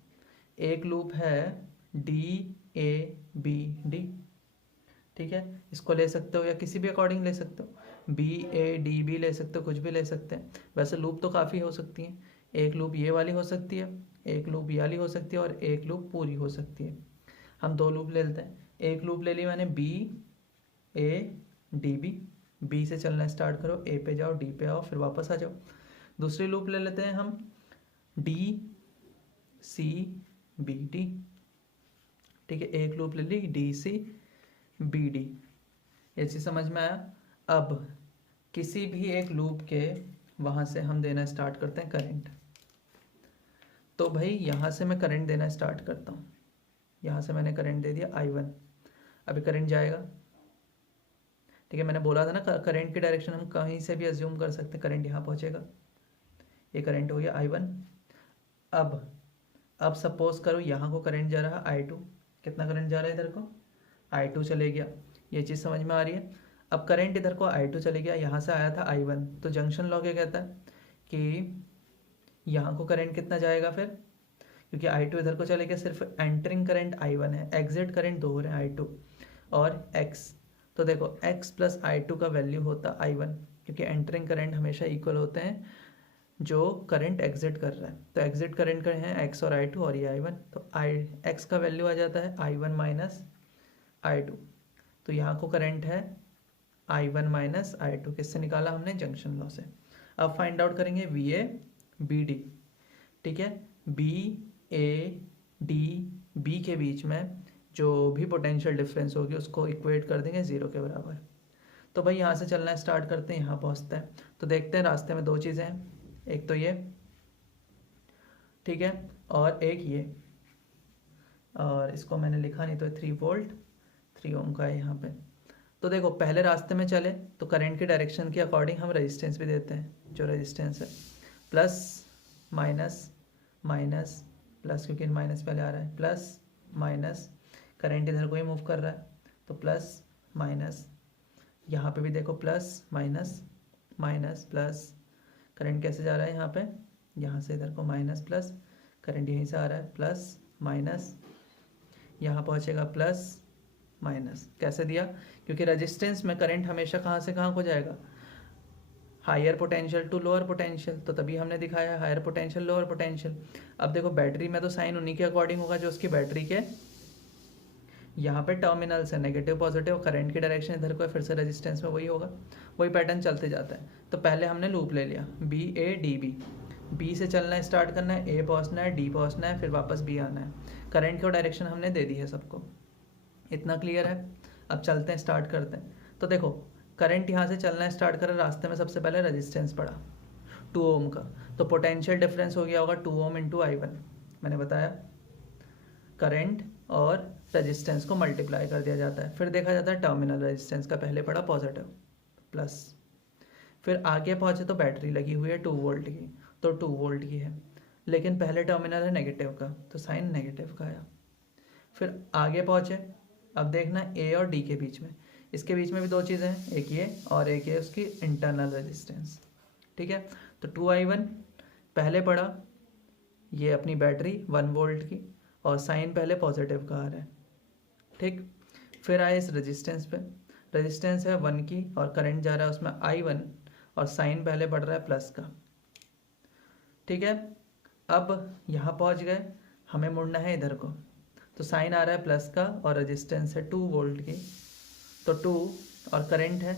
एक लूप है DABD, ठीक है, इसको ले सकते हो या किसी भी अकॉर्डिंग ले सकते हो, BADB ले सकते हो, कुछ भी ले सकते हैं। वैसे लूप तो काफ़ी हो सकती हैं, एक लूप ये वाली हो सकती है, एक लूप ये वाली हो सकती है और एक लूप पूरी हो सकती है। हम दो लूप ले लेते हैं। एक लूप ले ली मैंने BADB, B से चलना स्टार्ट करो, A पे जाओ, D पे आओ, फिर वापस आ जाओ। दूसरी लूप ले लेते हैं हम DCBD, ठीक है, एक लूप ले ली DCBD, ये चीज़ समझ में आया। अब किसी भी एक लूप के वहाँ से हम देना स्टार्ट करते हैं करंट। तो भाई यहाँ से मैं करंट देना स्टार्ट करता हूँ, यहाँ से मैंने करंट दे दिया I1, अभी करंट जाएगा, ठीक है, मैंने बोला था ना करंट की डायरेक्शन हम कहीं से भी अज्यूम कर सकते हैं, करंट यहाँ पहुँचेगा, ये करंट हो गया I1। अब सपोज करो यहाँ को करंट जा रहा है I2, कितना करंट जा रहा है इधर को, I2 चले गया, ये चीज़ समझ में आ रही है। अब करंट इधर को I2 चले गया, यहाँ से आया था I1, तो जंक्शन लॉ क्या कहता है कि यहाँ को करंट कितना जाएगा फिर, क्योंकि I2 इधर को चले गया, सिर्फ एंटरिंग करंट I1 है, एग्जिट करंट दो हो रहे हैं I2 और X। तो देखो X प्लस I2 का वैल्यू होता I1, क्योंकि एंटरिंग करंट हमेशा इक्वल होते हैं जो करंट एग्जिट कर रहा है। तो एग्जिट करंट का है X और I2 और ये I1, तो X का वैल्यू आ जाता है I1 माइनस I2। तो यहाँ को करंट है I1 माइनस I2, किससे निकाला हमने, जंक्शन लॉ से। अब फाइंड आउट करेंगे VABD, ठीक है, BADB के बीच में जो भी पोटेंशियल डिफरेंस होगी उसको इक्वेट कर देंगे 0 के बराबर। तो भाई यहाँ से चलना स्टार्ट करते हैं, यहाँ पहुँचते हैं। तो देखते हैं रास्ते में दो चीज़ें हैं, एक तो ये, ठीक है, और एक ये, और इसको मैंने लिखा नहीं तो 3 वोल्ट 3 ओम का है यहाँ पे। तो देखो पहले रास्ते में चले तो करंट की डायरेक्शन के अकॉर्डिंग हम रेजिस्टेंस भी देते हैं, जो रेजिस्टेंस है प्लस माइनस माइनस प्लस, क्योंकि माइनस पहले आ रहा है, प्लस माइनस, करंट इधर को ही मूव कर रहा है तो प्लस माइनस, यहाँ पे भी देखो plus minus minus plus, current कैसे जा रहा है यहाँ पे, यहाँ से इधर को माइनस प्लस, करंट यहीं से आ रहा है प्लस माइनस, यहाँ पहुँचेगा प्लस माइनस। कैसे दिया, क्योंकि रेजिस्टेंस में करंट हमेशा कहाँ से कहाँ को जाएगा, higher potential to lower potential, तो तभी हमने दिखाया है हायर पोटेंशियल लोअर पोटेंशियल। अब देखो बैटरी में तो साइन उन्हीं के अकॉर्डिंग होगा जो उसकी बैटरी के यहाँ पे टर्मिनल्स है, नेगेटिव पॉजिटिव, करंट की डायरेक्शन इधर को है, फिर से रेजिस्टेंस में वही होगा, वही पैटर्न चलते जाता है। तो पहले हमने लूप ले लिया BADB, बी से चलना स्टार्ट करना है, ए पहुंचना है, डी पहुंचना है, फिर वापस बी आना है। करंट का डायरेक्शन हमने दे दी है सबको, इतना क्लियर है। अब चलते हैं, स्टार्ट करते हैं। तो देखो करंट यहाँ से चलना स्टार्ट करा, रास्ते में सबसे पहले रेजिस्टेंस पड़ा 2 ओम का, तो पोटेंशियल डिफरेंस हो गया होगा 2 ओम इंटू I1। मैंने बताया करंट और रेजिस्टेंस को मल्टीप्लाई कर दिया जाता है, फिर देखा जाता है टर्मिनल रेजिस्टेंस का, पहले पड़ा पॉजिटिव प्लस, फिर आगे पहुँचे तो बैटरी लगी हुई है 2 वोल्ट की, तो 2 वोल्ट की है, लेकिन पहले टर्मिनल है नेगेटिव का, तो साइन नेगेटिव का आया। फिर आगे पहुँचे, अब देखना ए और डी के बीच में, इसके बीच में भी दो चीज़ें हैं, एक ये और एक ये उसकी इंटरनल रेजिस्टेंस, ठीक है। तो 2I1 पहले पड़ा, ये अपनी बैटरी 1 वोल्ट की, और साइन पहले पॉजिटिव का आ रहा है, ठीक। फिर आए इस रेजिस्टेंस पे, रेजिस्टेंस है 1 की और करंट जा रहा है उसमें I1, और साइन पहले बढ़ रहा है प्लस का, ठीक है। अब यहाँ पहुँच गए, हमें मुड़ना है इधर को, तो साइन आ रहा है प्लस का और रेजिस्टेंस है 2 वोल्ट की, तो 2 और करंट है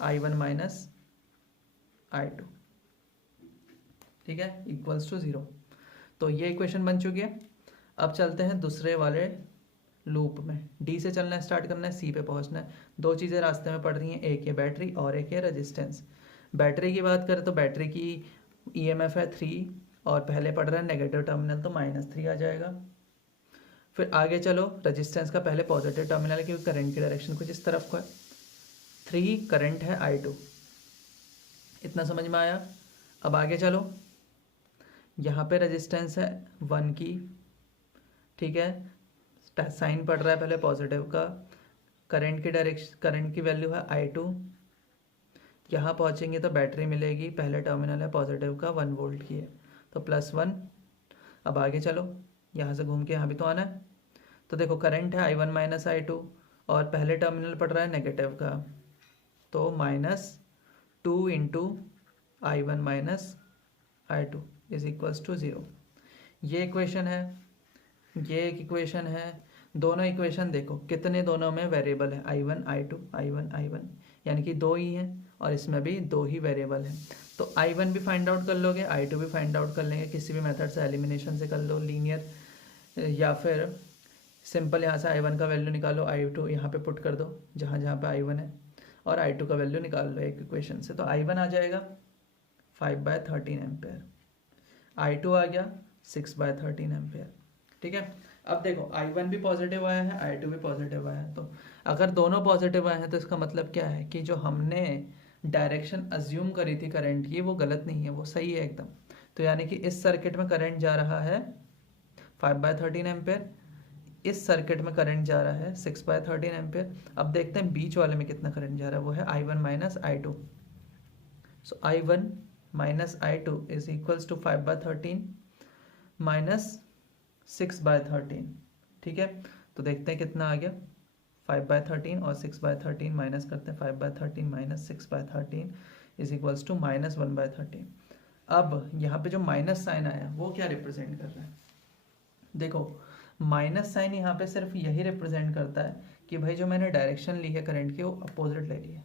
I1 माइनस I2, ठीक है, इक्वल्स टू 0। तो ये इक्वेशन बन चुकी है। अब चलते हैं दूसरे वाले लूप में, डी से चलना स्टार्ट करना है, सी पे पहुंचना है। दो चीज़ें रास्ते में पड़ रही हैं, एक है बैटरी और एक है रेजिस्टेंस। बैटरी की बात करें तो बैटरी की EMF है 3 और पहले पड़ रहा है नेगेटिव टर्मिनल, तो -3 आ जाएगा। फिर आगे चलो, रेजिस्टेंस का पहले पॉजिटिव टर्मिनल है क्योंकि करंट की डायरेक्शन कुछ इस तरफ को है, 3 करंट है I2, इतना समझ में आया। अब आगे चलो, यहाँ पे रेजिस्टेंस है 1 की, ठीक है, साइन पड़ रहा है पहले पॉजिटिव का, करंट की डायरेक्शन, करंट की वैल्यू है I2। यहाँ पहुँचेंगे तो बैटरी मिलेगी, पहले टर्मिनल है पॉजिटिव का 1 वोल्ट की है, तो +1। अब आगे चलो, यहाँ से घूम के यहाँ भी तो आना है, तो देखो करंट है I1 माइनस I2 और पहले टर्मिनल पड़ रहा है नेगेटिव का, तो -2 into I1 minus I2 is equals to 0। ये इक्वेशन है, ये एक इक्वेशन है। दोनों इक्वेशन देखो कितने दोनों में वेरिएबल है, I1 I2 I1 I1, यानी कि 2 ही हैं, और इसमें भी 2 ही वेरिएबल हैं। तो I1 भी फाइंड आउट कर लोगे, I2 भी फाइंड आउट कर लेंगे, किसी भी मेथड से, एलिमिनेशन से कर लो, लीनियर, या फिर सिंपल यहाँ से I1 का वैल्यू निकालो, I2 यहाँ पे पुट कर दो जहाँ जहाँ पे I1 है, और I2 का वैल्यू निकाल लो एक इक्वेशन से। तो I1 आ जाएगा 5/13 एम्पेयर, I2 आ गया 6/13 एम्पेयर, ठीक है। अब देखो I1 भी पॉजिटिव आया है, I2 भी पॉजिटिव आया है, तो अगर दोनों पॉजिटिव आए हैं तो इसका मतलब क्या है कि जो हमने डायरेक्शन अज्यूम करी थी करंट की, वो गलत नहीं है, वो सही है एकदम। तो यानी कि इस सर्किट में करंट जा रहा है 5/13 एम्पेयर, इस सर्किट में करंट जा रहा है 6/13 एम्पेयर। अब देखते हैं बीच वाले में कितना करंट जा रहा है, वो है I1 minus I2। So I1 minus I2 is equals to 5/13 minus 6/13, ठीक है। तो देखते हैं कितना आ गया, 5/13 और 6/13 माइनस करते हैं, 5/13 माइनस 6/13 इज इक्वल्स टू -1/13। अब यहाँ पे जो माइनस साइन आया वो क्या रिप्रेजेंट कर रहा है, देखो माइनस साइन यहाँ पे सिर्फ यही रिप्रेजेंट करता है कि भाई जो मैंने डायरेक्शन ली है करंट की वो अपोजिट ले ली है,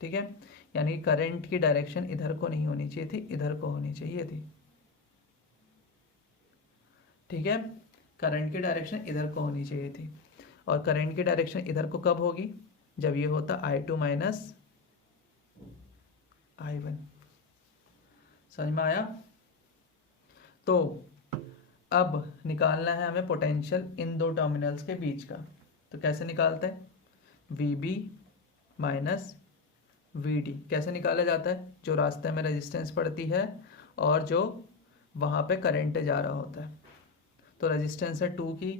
ठीक है। यानी करंट की डायरेक्शन इधर को नहीं होनी चाहिए थी, इधर को होनी चाहिए थी, ठीक है। करंट की डायरेक्शन इधर को होनी चाहिए थी, और करंट की डायरेक्शन इधर को कब होगी, जब ये होता I2 माइनस I1। समझ में आया। तो अब निकालना है हमें पोटेंशियल इन दो टर्मिनल्स के बीच का, तो कैसे निकालते हैं, VB माइनस VD कैसे निकाला जाता है, जो रास्ते में रेजिस्टेंस पड़ती है और जो वहाँ पे करंट जा रहा होता है। तो रेजिस्टेंस है 2 की,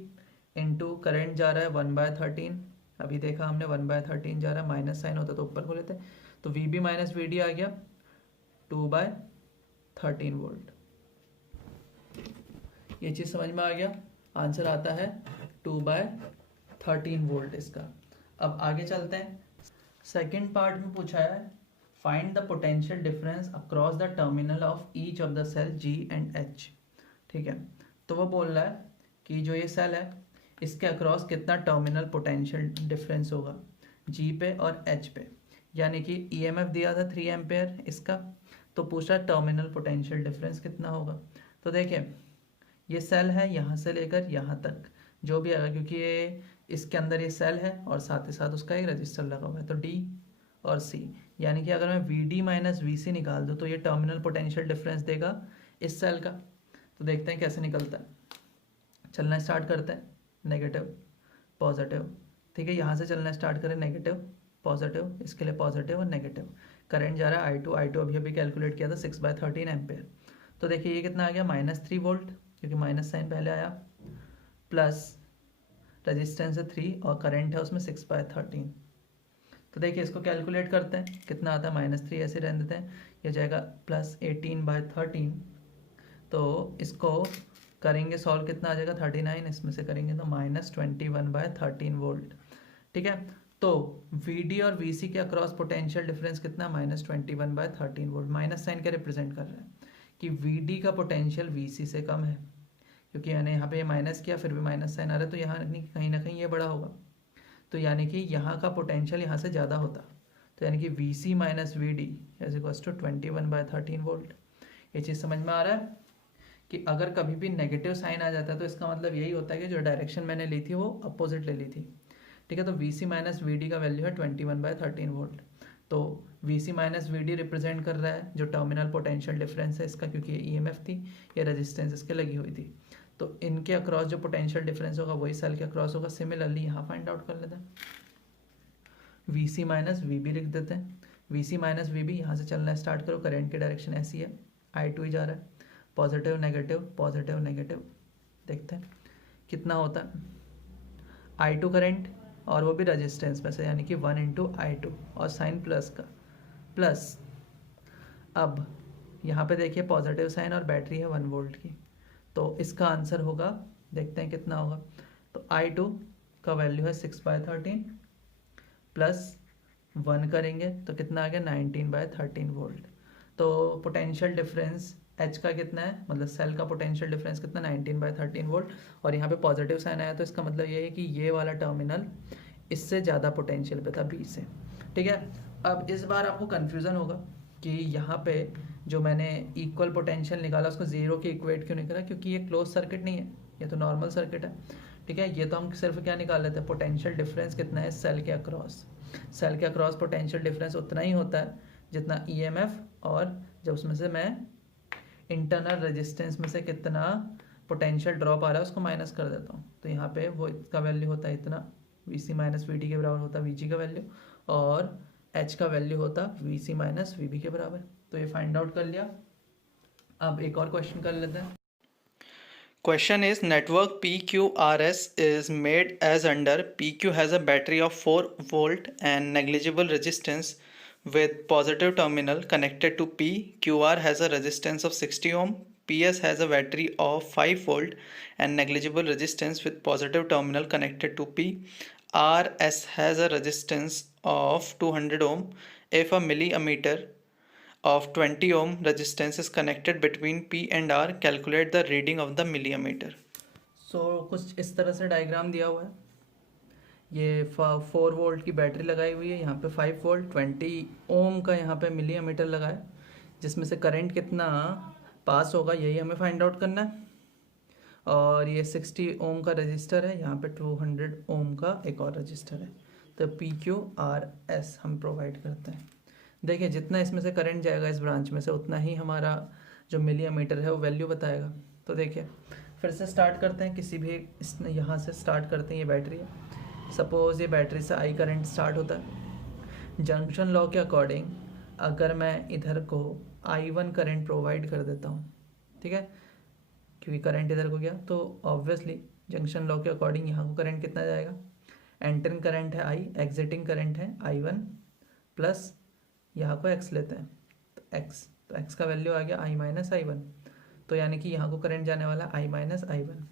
इनटू करंट जा रहा है 1/13, अभी देखा हमने 1/13 जा रहा है, माइनस साइन होता तो ऊपर को लेते, तो VB माइनस VD आ गया 2/13 वोल्ट। ये चीज़ समझ में आ गया, आंसर आता है 2/13 वोल्ट इसका। अब आगे चलते हैं, सेकेंड पार्ट में पूछा है find the potential difference across the terminal of each of the cell G and H, ठीक है। तो वो बोल रहा है कि जो ये सेल है इसके अक्रॉस कितना टर्मिनल पोटेंशियल डिफरेंस होगा G पे और H पे, यानी कि EMF दिया था 3 एम्पेयर इसका, तो पूछ रहा है टर्मिनल पोटेंशियल डिफरेंस कितना होगा। तो देखिए ये सेल है, यहाँ से लेकर यहाँ तक जो भी आएगा, क्योंकि ये इसके अंदर ये सेल है और साथ ही साथ उसका एक रजिस्टर लगा हुआ है, तो डी और सी, यानी कि अगर मैं वी डी माइनस वी सी निकाल दूँ तो ये टर्मिनल पोटेंशियल डिफरेंस देगा इस सेल का। तो देखते हैं कैसे निकलता है। चलना स्टार्ट करते हैं, नेगेटिव पॉजिटिव, ठीक है, यहाँ से चलना स्टार्ट करें, नेगेटिव पॉजिटिव, इसके लिए पॉजिटिव और नेगेटिव। करंट जा रहा है आई टू अभी अभी कैलकुलेट किया था 6/13 एम्पेयर। तो देखिए ये कितना आ गया -3 वोल्ट, क्योंकि माइनस साइन पहले आया, प्लस रेजिस्टेंस है 3 और करंट है उसमें 6/13। तो देखिए इसको कैलकुलेट करते हैं कितना आता है, -3 ऐसे रहने देते हैं, ये जाएगा +18/13। तो इसको करेंगे सॉल्व, कितना आ जाएगा 39, इसमें से करेंगे तो -21/13 वोल्ट। ठीक है, तो VD और VC के अक्रॉस पोटेंशियल डिफरेंस कितना, -21/13 वोल्ट। माइनस साइन क्या रिप्रेजेंट कर रहा है कि VD का पोटेंशियल VC से कम है, क्योंकि मैंने यहाँ पे माइनस किया फिर भी माइनस साइन आ रहा है, तो यहाँ कहीं ना कहीं ये बड़ा होगा, तो यानी कि यहाँ का पोटेंशियल यहाँ से ज़्यादा होता, तो यानी कि VC minus VD is equals to 21/13 volt. ये चीज़ समझ में आ रहा है कि अगर कभी भी नेगेटिव साइन आ जाता है तो इसका मतलब यही होता है कि जो डायरेक्शन मैंने ली थी वो अपोजिट ले ली थी। ठीक है, तो VC माइनस VD का वैल्यू है 21/13 वोल्ट। तो VC माइनस VD रिप्रेजेंट कर रहा है जो टर्मिनल पोटेंशियल डिफरेंस है इसका, क्योंकि ये EMF थी, ये रेजिस्टेंस इसके लगी हुई थी, तो इनके अक्रॉस जो पोटेंशियल डिफरेंस होगा वही सेल के अक्रॉस होगा। सिमिलरली यहाँ फाइंड आउट कर लेते हैं, VC माइनस VB लिख देते हैं। VC माइनस VB, यहाँ से चलना स्टार्ट करो, करंट की डायरेक्शन ऐसी है, I2 ही जा रहा है, पॉजिटिव नेगेटिव, देखते हैं कितना होता है। I2 करंट और वो भी रेजिस्टेंस में से, यानी कि 1 × I2 और साइन प्लस का प्लस। अब यहाँ पे देखिए पॉजिटिव साइन और बैटरी है 1 वोल्ट की, तो इसका आंसर होगा, देखते हैं कितना होगा। तो I2 का वैल्यू है 6/13 प्लस 1 करेंगे तो कितना आ गया 19/13 वोल्ट। तो पोटेंशियल डिफरेंस H का कितना है, मतलब सेल का पोटेंशियल डिफरेंस कितना, 19/13 वोल्ट। और यहाँ पे पॉजिटिव साइन आया तो इसका मतलब ये है कि ये वाला टर्मिनल इससे ज़्यादा पोटेंशियल पे था B से। ठीक है, अब इस बार आपको कन्फ्यूज़न होगा कि यहाँ पे जो मैंने इक्वल पोटेंशियल निकाला उसको ज़ीरो के इक्वेट क्यों नहीं करा, क्योंकि ये क्लोज सर्किट नहीं है, ये तो नॉर्मल सर्किट है। ठीक है, ये तो हम सिर्फ क्या निकाल लेते हैं, पोटेंशियल डिफरेंस कितना है सेल के अक्रॉस। सेल के अक्रॉस पोटेंशियल डिफरेंस उतना ही होता है जितना EMF, और जब उसमें से मैं इंटरनल रेजिस्टेंस में से कितना पोटेंशियल ड्रॉप आ रहा है उसको माइनस कर देता हूँ, तो यहाँ पे वो इसका वैल्यू होता है इतना, VC माइनस VD के बराबर होता है VG का वैल्यू, और H का वैल्यू होता VC माइनस VB के बराबर। तो ये फाइंड आउट कर लिया। अब एक और क्वेश्चन कर लेते हैं। Question is network PQRS is made as under PQ has a battery of 4 volt and negligible resistance with positive terminal connected to P. QR has a resistance of 60 ohm. PS has a battery of 5 volt and negligible resistance with positive terminal connected to P. RS has a resistance of 200 ohm. If a milliammeter of 20 ohm resistance is connected between P and R, calculate the reading of the milliammeter. सो कुछ इस तरह से diagram दिया हुआ है, ये 4 volt की battery लगाई हुई है, यहाँ पे 5 वोल्ट 20 ओम का यहाँ पे मिलीमीटर लगा है, जिसमें से करंट कितना पास होगा यही हमें फाइंड आउट करना है। और ये 60 ओम का रजिस्टर है, यहाँ पे 200 ओम का एक और रजिस्टर है, तो PQRS हम प्रोवाइड करते हैं। देखिए जितना इसमें से करंट जाएगा इस ब्रांच में से उतना ही हमारा जो मिलीमीटर है वो वैल्यू बताएगा। तो देखिए फिर से स्टार्ट करते हैं, किसी भी यहाँ से स्टार्ट करते हैं, ये बैटरी है, सपोज़ ये बैटरी से I करंट स्टार्ट होता है। जंक्शन लॉ के अकॉर्डिंग अगर मैं इधर को I1 करंट प्रोवाइड कर देता हूँ, ठीक है, क्योंकि करंट इधर को गया, तो ऑब्वियसली जंक्शन लॉ के अकॉर्डिंग यहाँ को करंट कितना जाएगा, एंटरिंग करंट है I, एग्जिटिंग करंट है I1, प्लस यहाँ को x लेते हैं तो x का वैल्यू आ गया I माइनस I1, तो यानी कि यहाँ को करंट जाने वाला I माइनस I1।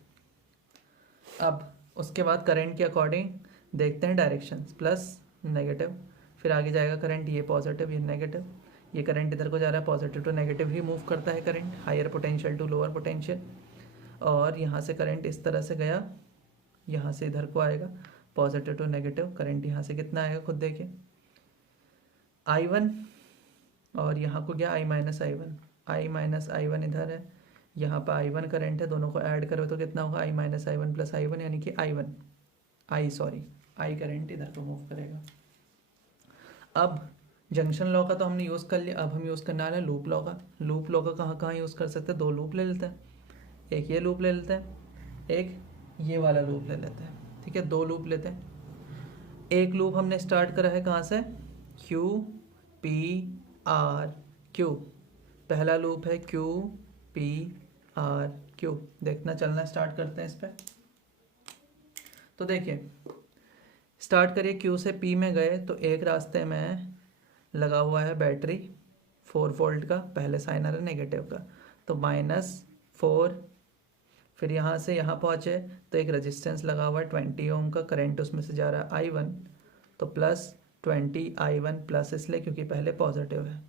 अब उसके बाद करंट के अकॉर्डिंग देखते हैं डायरेक्शन, प्लस नेगेटिव, फिर आगे जाएगा करंट, ये पॉजिटिव ये नेगेटिव, ये करंट इधर को जा रहा है, पॉजिटिव टू नेगेटिव ही मूव करता है current, higher potential to lower potential. और यहाँ से करंट इस तरह से गया, यहाँ से इधर को आएगा, पॉजिटिव टू नेगेटिव, करंट यहाँ से कितना आएगा खुद देखिए, I1 और यहाँ को क्या I minus I one, I minus I one इधर है, यहाँ पर आई वन करेंट है, दोनों को ऐड करो तो कितना होगा I minus I one plus I one, यानी कि आई वन आई करेंट इधर को मूव करेगा। अब जंक्शन लॉ का तो हमने यूज़ कर लिया, अब हम यूज़ करने वाले हैं लूप लॉ का। लूप लॉ का कहाँ कहाँ यूज़ कर सकते हैं, दो लूप ले लेते हैं, एक ये लूप ले लेते हैं, एक ये वाला लूप ले लेते हैं। ठीक है, दो लूप लेते हैं। एक लूप हमने स्टार्ट करा है कहाँ से, Q P R Q, पहला लूप है Q P R Q। देखना चलना स्टार्ट करते हैं इस पर। तो देखिए स्टार्ट करिए, Q से P में गए तो एक रास्ते में लगा हुआ है बैटरी 4 वोल्ट का, पहले साइन आ रहा है नेगेटिव का, तो -4। फिर यहाँ से यहाँ पहुँचे तो एक रेजिस्टेंस लगा हुआ है 20 ओम का, करंट उसमें से जा रहा है I1, तो +20 I1 प्लस इसलिए क्योंकि पहले पॉजिटिव है।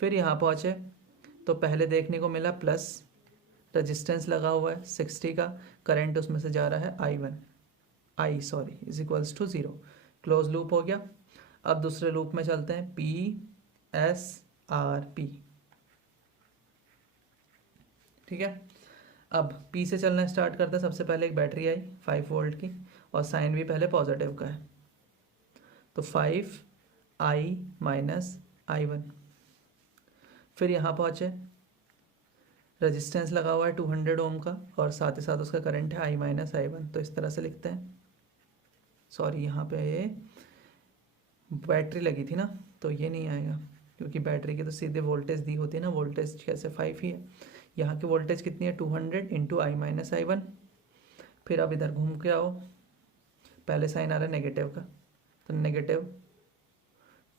फिर यहाँ पहुँचे तो पहले देखने को मिला प्लस रेजिस्टेंस लगा हुआ है 60 का, करंट उसमें से जा रहा है I is equals to 0। Close loop हो गया। अब दूसरे लूप में चलते हैं, PSRP। ठीक है, अब P से चलना स्टार्ट करते हैं। सबसे पहले एक बैटरी आई 5 वोल्ट की, और साइन भी पहले पॉजिटिव का है, तो 5I माइनस I1। फिर यहाँ पहुँचे, रेजिस्टेंस लगा हुआ है 200 ओम का, और साथ ही साथ उसका करंट है I माइनस I1। तो इस तरह से लिखते हैं, सॉरी यहाँ पे ये बैटरी लगी थी ना, तो ये नहीं आएगा क्योंकि बैटरी की तो सीधे वोल्टेज दी होती है ना, वोल्टेज कैसे 5 ही है। यहाँ की वोल्टेज कितनी है 200 इंटू I माइनस I1। फिर अब इधर घूम के आओ, पहले साइन आ रहा है नेगेटिव का,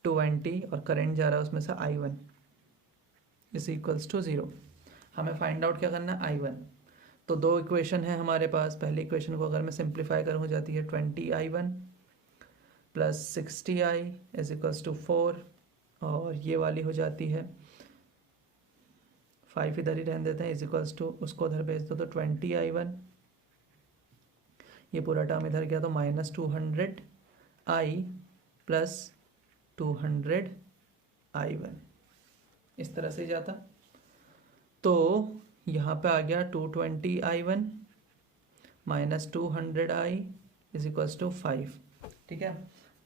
तो -20 और करंट जा रहा है उसमें से I1 इज इक्वल्स टू 0। हमें फाइंड आउट क्या करना है I1। तो दो इक्वेशन है हमारे पास। पहली इक्वेशन को अगर मैं सिंप्लीफाई करूँ हो जाती है 20I1 plus 60I is equals to 4, और ये वाली हो जाती है 5 इधर ही रहने देते हैं, इज इक्वल्स टू उसको उधर भेज दो तो 20I1, ये पूरा टर्म इधर गया तो -200I प्लस 200I1, इस तरह से जाता। तो यहाँ पे आ गया 220I1 minus 200I is equals to 5। ठीक है,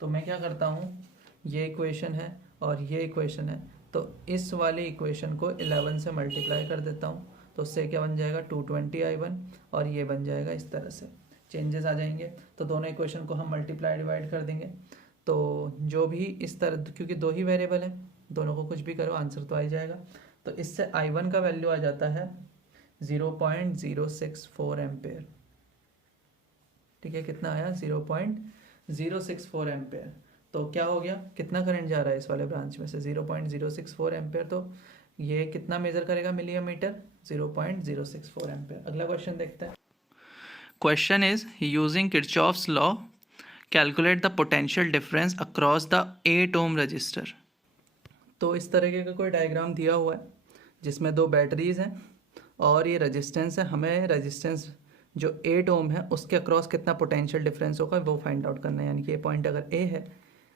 तो मैं क्या करता हूँ, ये इक्वेशन है और ये इक्वेशन है, तो इस वाली इक्वेशन को 11 से मल्टीप्लाई कर देता हूँ, तो उससे क्या बन जाएगा 220I1, और ये बन जाएगा इस तरह से, चेंजेस आ जाएंगे। तो दोनों इक्वेशन को हम मल्टीप्लाई डिवाइड कर देंगे, तो जो भी इस तरह, क्योंकि दो ही वेरिएबल है, दोनों को कुछ भी करो आंसर तो आ ही जाएगा। तो इससे I1 का वैल्यू आ जाता है 0.064 एम्पेयर। ठीक है, कितना आया 0.064 एम्पेयर। तो क्या हो गया, कितना करंट जा रहा है इस वाले ब्रांच में से 0.064 एम्पेयर, तो ये कितना मेजर करेगा मिलीमीटर 0.064 एम्पेयर। अगला क्वेश्चन देखते हैं। Question is, using Kirchhoff's law, calculate the potential difference across the 8 ohm resistor. तो इस तरीके का कोई डायग्राम दिया हुआ है जिसमें दो बैटरीज हैं और ये रेजिस्टेंस है। हमें रेजिस्टेंस जो 8 ओम है उसके अक्रॉस कितना पोटेंशियल डिफरेंस होगा वो फाइंड आउट करना है। यानी कि ये पॉइंट अगर ए है,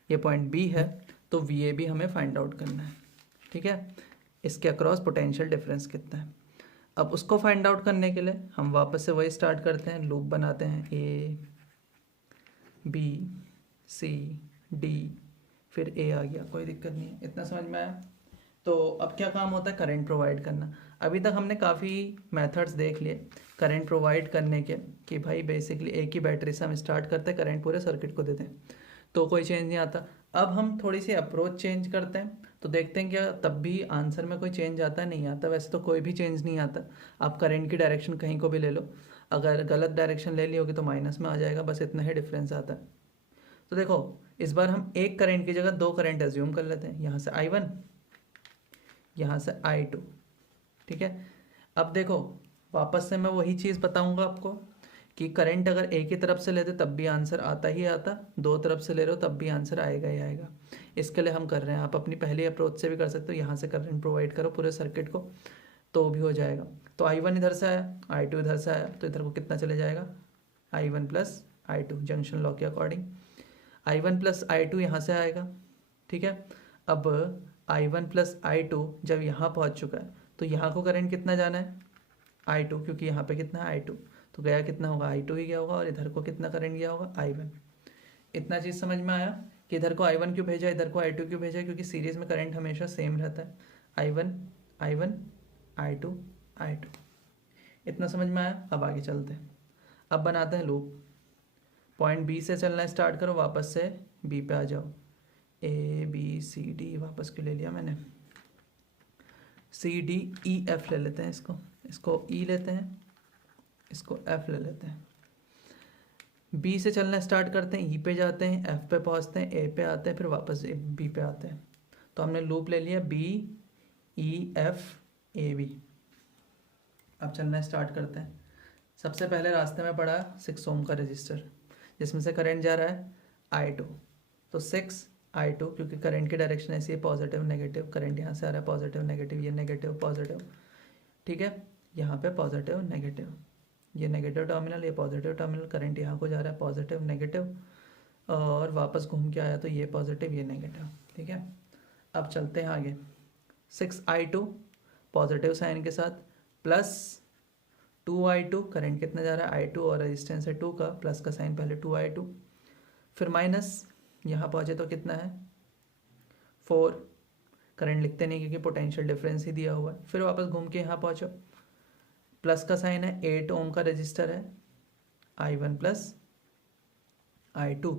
ये पॉइंट बी है, तो वी ए भी हमें फाइंड आउट करना है। ठीक है, इसके अक्रॉस पोटेंशियल डिफरेंस कितना है। अब उसको फाइंड आउट करने के लिए हम वापस से वही स्टार्ट करते हैं, लूप बनाते हैं, ए बी सी डी, फिर ए आ गया, कोई दिक्कत नहीं है, इतना समझ में आया। तो अब क्या काम होता है, करंट प्रोवाइड करना। अभी तक हमने काफ़ी मेथड्स देख लिए करंट प्रोवाइड करने के, कि भाई बेसिकली एक ही बैटरी से हम स्टार्ट करते हैं, करंट पूरे सर्किट को देते हैं, तो कोई चेंज नहीं आता। अब हम थोड़ी सी अप्रोच चेंज करते हैं, तो देखते हैं क्या तब भी आंसर में कोई चेंज आता है, नहीं आता। वैसे तो कोई भी चेंज नहीं आता, आप करंट की डायरेक्शन कहीं को भी ले लो, अगर गलत डायरेक्शन ले ली होगी तो माइनस में आ जाएगा, बस इतना ही डिफरेंस आता है। तो देखो इस बार हम एक करंट की जगह दो करंट एज्यूम कर लेते हैं, यहाँ से I1, यहाँ से I2। ठीक है, अब देखो वापस से मैं वही चीज़ बताऊंगा आपको कि करंट अगर एक ही तरफ से लेते तब भी आंसर आता ही आता, दो तरफ से ले रहे हो तब भी आंसर आएगा ही आएगा। इसके लिए हम कर रहे हैं, आप अपनी पहली अप्रोच से भी कर सकते हो, यहाँ से करंट प्रोवाइड करो पूरे सर्किट को तो भी हो जाएगा। तो I1 इधर से आया, I2 इधर से आया, तो इधर को कितना चले जाएगा I1 plus I2 junction law के अकॉर्डिंग। I1 प्लस I2 यहाँ से आएगा। ठीक है, अब I1 प्लस I2 जब यहाँ पहुँच चुका है तो यहाँ को करंट कितना जाना है I2, क्योंकि यहाँ पे कितना है I2, तो गया कितना होगा I2 ही गया होगा, और इधर को कितना करंट गया होगा I1। इतना चीज़ समझ में आया कि इधर को I1 क्यों भेजा, इधर को I2 क्यों भेजा, क्योंकि सीरीज में करंट हमेशा सेम रहता है, I1 I1 I2 I2। इतना समझ में आया। अब आगे चलते हैं, अब बनाते हैं लूप। पॉइंट बी से चलना स्टार्ट करो, वापस से बी पे आ जाओ। ए बी सी डी वापस क्यों ले लिया मैंने, सी डी ई एफ ले लेते हैं, इसको ई लेते हैं, इसको एफ ले लेते हैं। बी से चलना स्टार्ट करते हैं, ई पे जाते हैं, एफ पे पहुंचते हैं, ए पे आते हैं, फिर वापस बी पे आते हैं। तो हमने लूप ले लिया B E F A B. अब चलना स्टार्ट करते हैं। सबसे पहले रास्ते में पड़ा 6 ओम का रजिस्टर, जिसमें से करंट जा रहा है I2। तो 6I2, क्योंकि करंट की डायरेक्शन ऐसी है पॉजिटिव नेगेटिव, करंट यहाँ से आ रहा है पॉजिटिव नेगेटिव, ये नेगेटिव पॉजिटिव, ठीक है, यहाँ पे पॉजिटिव नेगेटिव, ये नेगेटिव टर्मिनल, ये पॉजिटिव टर्मिनल, करंट यहाँ को जा रहा है पॉजिटिव नेगेटिव, और वापस घूम के आया तो ये पॉजिटिव ये नेगेटिव, ठीक है। अब चलते हैं आगे। 6I2 पॉजिटिव साइन के साथ प्लस 2I2, करंट कितना जा रहा है I2 और रेजिस्टेंस है 2 का, प्लस का साइन पहले 2I2, फिर माइनस, यहाँ पहुँचे तो कितना है 4, करंट लिखते नहीं क्योंकि पोटेंशियल डिफरेंस ही दिया हुआ है, फिर वापस घूम के यहाँ पहुँचो, प्लस का साइन है, 8 ओम का रजिस्टर है, I1 plus I2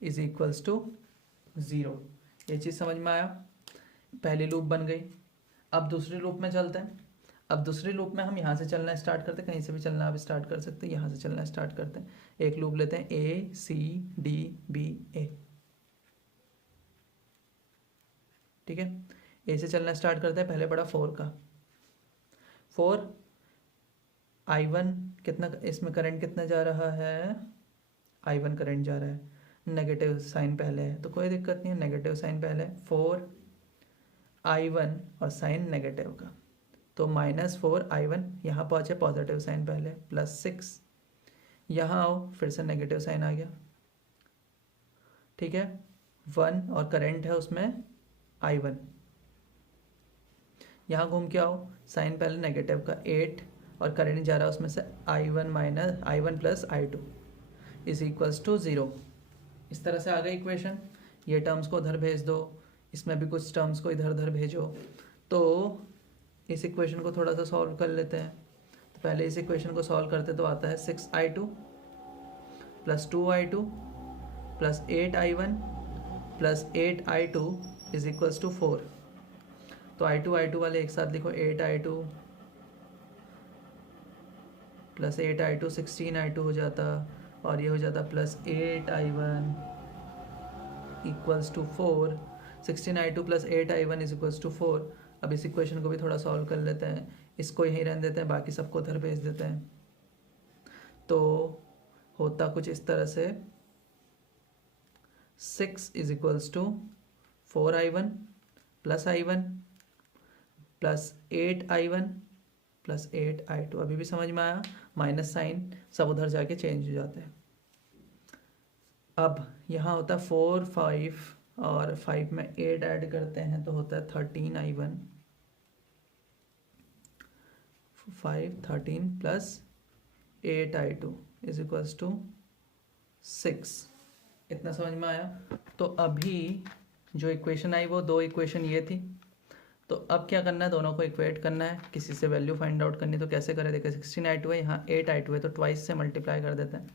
is equals to 0। ये चीज़ समझ में आया, पहली लूप बन गई। अब दूसरी लूप में चलते हैं। अब दूसरी लूप में हम यहाँ से चलना स्टार्ट करते हैं, कहीं से भी चलना आप स्टार्ट कर सकते हैं, यहाँ से चलना स्टार्ट करते हैं। एक लूप लेते हैं ए सी डी बी ए, ठीक है। ए से चलना स्टार्ट करते हैं, पहले पड़ा 4 का, 4 I1 कितना, इसमें करंट कितना जा रहा है I1 करंट जा रहा है, नेगेटिव साइन पहले है तो कोई दिक्कत नहीं है, नेगेटिव साइन पहले, 4 I1 और साइन नेगेटिव का, तो -4I1, यहाँ पहुँचे पॉजिटिव साइन पहले, +6, यहाँ आओ फिर से नेगेटिव साइन आ गया, ठीक है, 1 और करंट है उसमें I1, यहाँ घूम के आओ, साइन पहले नेगेटिव का 8 और करंट जा रहा है उसमें से I1 plus I2 is equals to 0। इस तरह से आ गई इक्वेशन। ये टर्म्स को उधर भेज दो, इसमें भी कुछ टर्म्स को इधर उधर भेजो, तो इस इक्वेशन को थोड़ा सा सॉल्व कर लेते हैं। तो पहले इस इक्वेशन को सॉल्व करते तो आता है 6I2 plus 2I2 plus 8I1 plus 8I2 is equals to 4। तो I2 वाले एक साथ लिखो, 8I2 प्लस 8I2 16I2 हो जाता, और ये हो जाता plus 8I1 equals to 4। 16I2 plus 8I1 is equals to 4। अब इस इक्वेशन को भी थोड़ा सॉल्व कर लेते हैं, इसको यहीं रहने देते हैं, बाकी सबको उधर भेज देते हैं। तो होता कुछ इस तरह से, 6 is equals to 4I1 plus I1 plus 8I1 plus 8I2। अभी भी समझ में आया, माइनस साइन सब उधर जाके चेंज हो जाते हैं। अब यहाँ होता है 4 5 और 5 में 8 ऐड करते हैं तो होता है 13I1 5 13 plus 8I2 is equals to 6। इतना समझ में आया। तो अभी जो इक्वेशन आई वो दो इक्वेशन ये थी। तो अब क्या करना है, दोनों को इक्वेट करना है, किसी से वैल्यू फाइंड आउट करनी। तो कैसे करें, देखिए 16I2 है, यहाँ 8I2 है, तो ट्वाइस से मल्टीप्लाई कर देते हैं।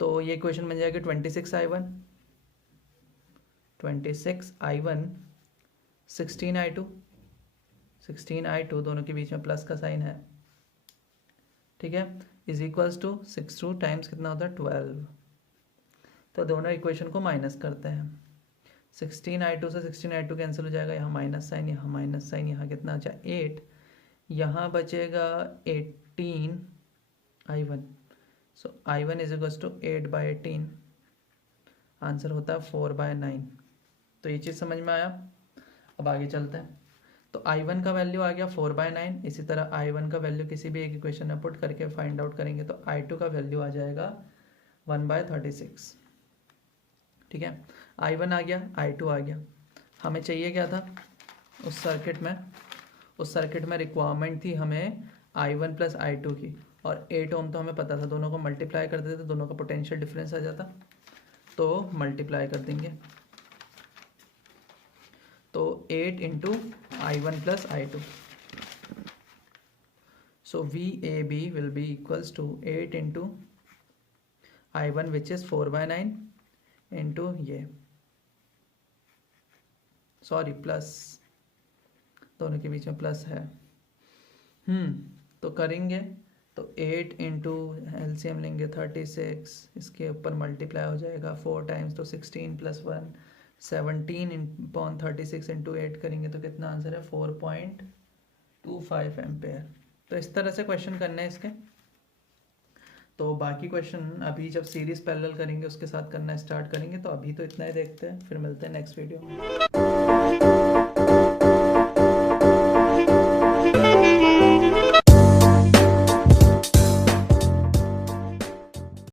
तो ये इक्वेशन बन जाएगी 26I1 16I2 दोनों के बीच में प्लस का साइन है, ठीक है, इज इक्वल्स टू 6 2 टाइम्स कितना होता है 12। तो दोनों इक्वेशन को माइनस करते हैं। 16I2 से 16I2 कैंसिल हो जाएगा, यहाँ माइनस साइन, यहाँ माइनस साइन, यहाँ कितना अच्छा 8, यहाँ बचेगा 18I1। So I1 is equals to 8/18, answer होता है 4/9। तो ये चीज़ समझ में आया। अब आगे चलते हैं। तो I1 का वैल्यू आ गया 4/9। इसी तरह I1 का वैल्यू किसी भी एक इक्वेशन में पुट करके फाइंड आउट करेंगे तो I2 का वैल्यू आ जाएगा 1/36, ठीक है। I1 आ गया, I2 आ गया। हमें चाहिए क्या था उस सर्किट में रिक्वायरमेंट थी हमें I1 प्लस I2 की, और 8 ओम तो हमें पता था, दोनों को मल्टीप्लाई कर देते तो दोनों का पोटेंशियल डिफरेंस आ जाता, तो मल्टीप्लाई कर देंगे, तो 8 into I1 plus I2, so VAB will be equals to 8 into I1 which is 4/9 into ये, सॉरी प्लस, दोनों के बीच में प्लस है, तो करेंगे तो 8 इंटू एलसीएम लेंगे 36, इसके ऊपर मल्टीप्लाई हो जाएगा 4 टाइम्स, तो 16 प्लस 1 17/36 इंटू 8 करेंगे तो कितना आंसर है 4.25 एम्पेयर। तो इस तरह से क्वेश्चन करने हैं इसके। तो बाकी क्वेश्चन अभी जब सीरीज पैरेलल करेंगे उसके साथ करना स्टार्ट करेंगे, तो अभी तो इतना ही देखते हैं, फिर मिलते हैं नेक्स्ट वीडियो में।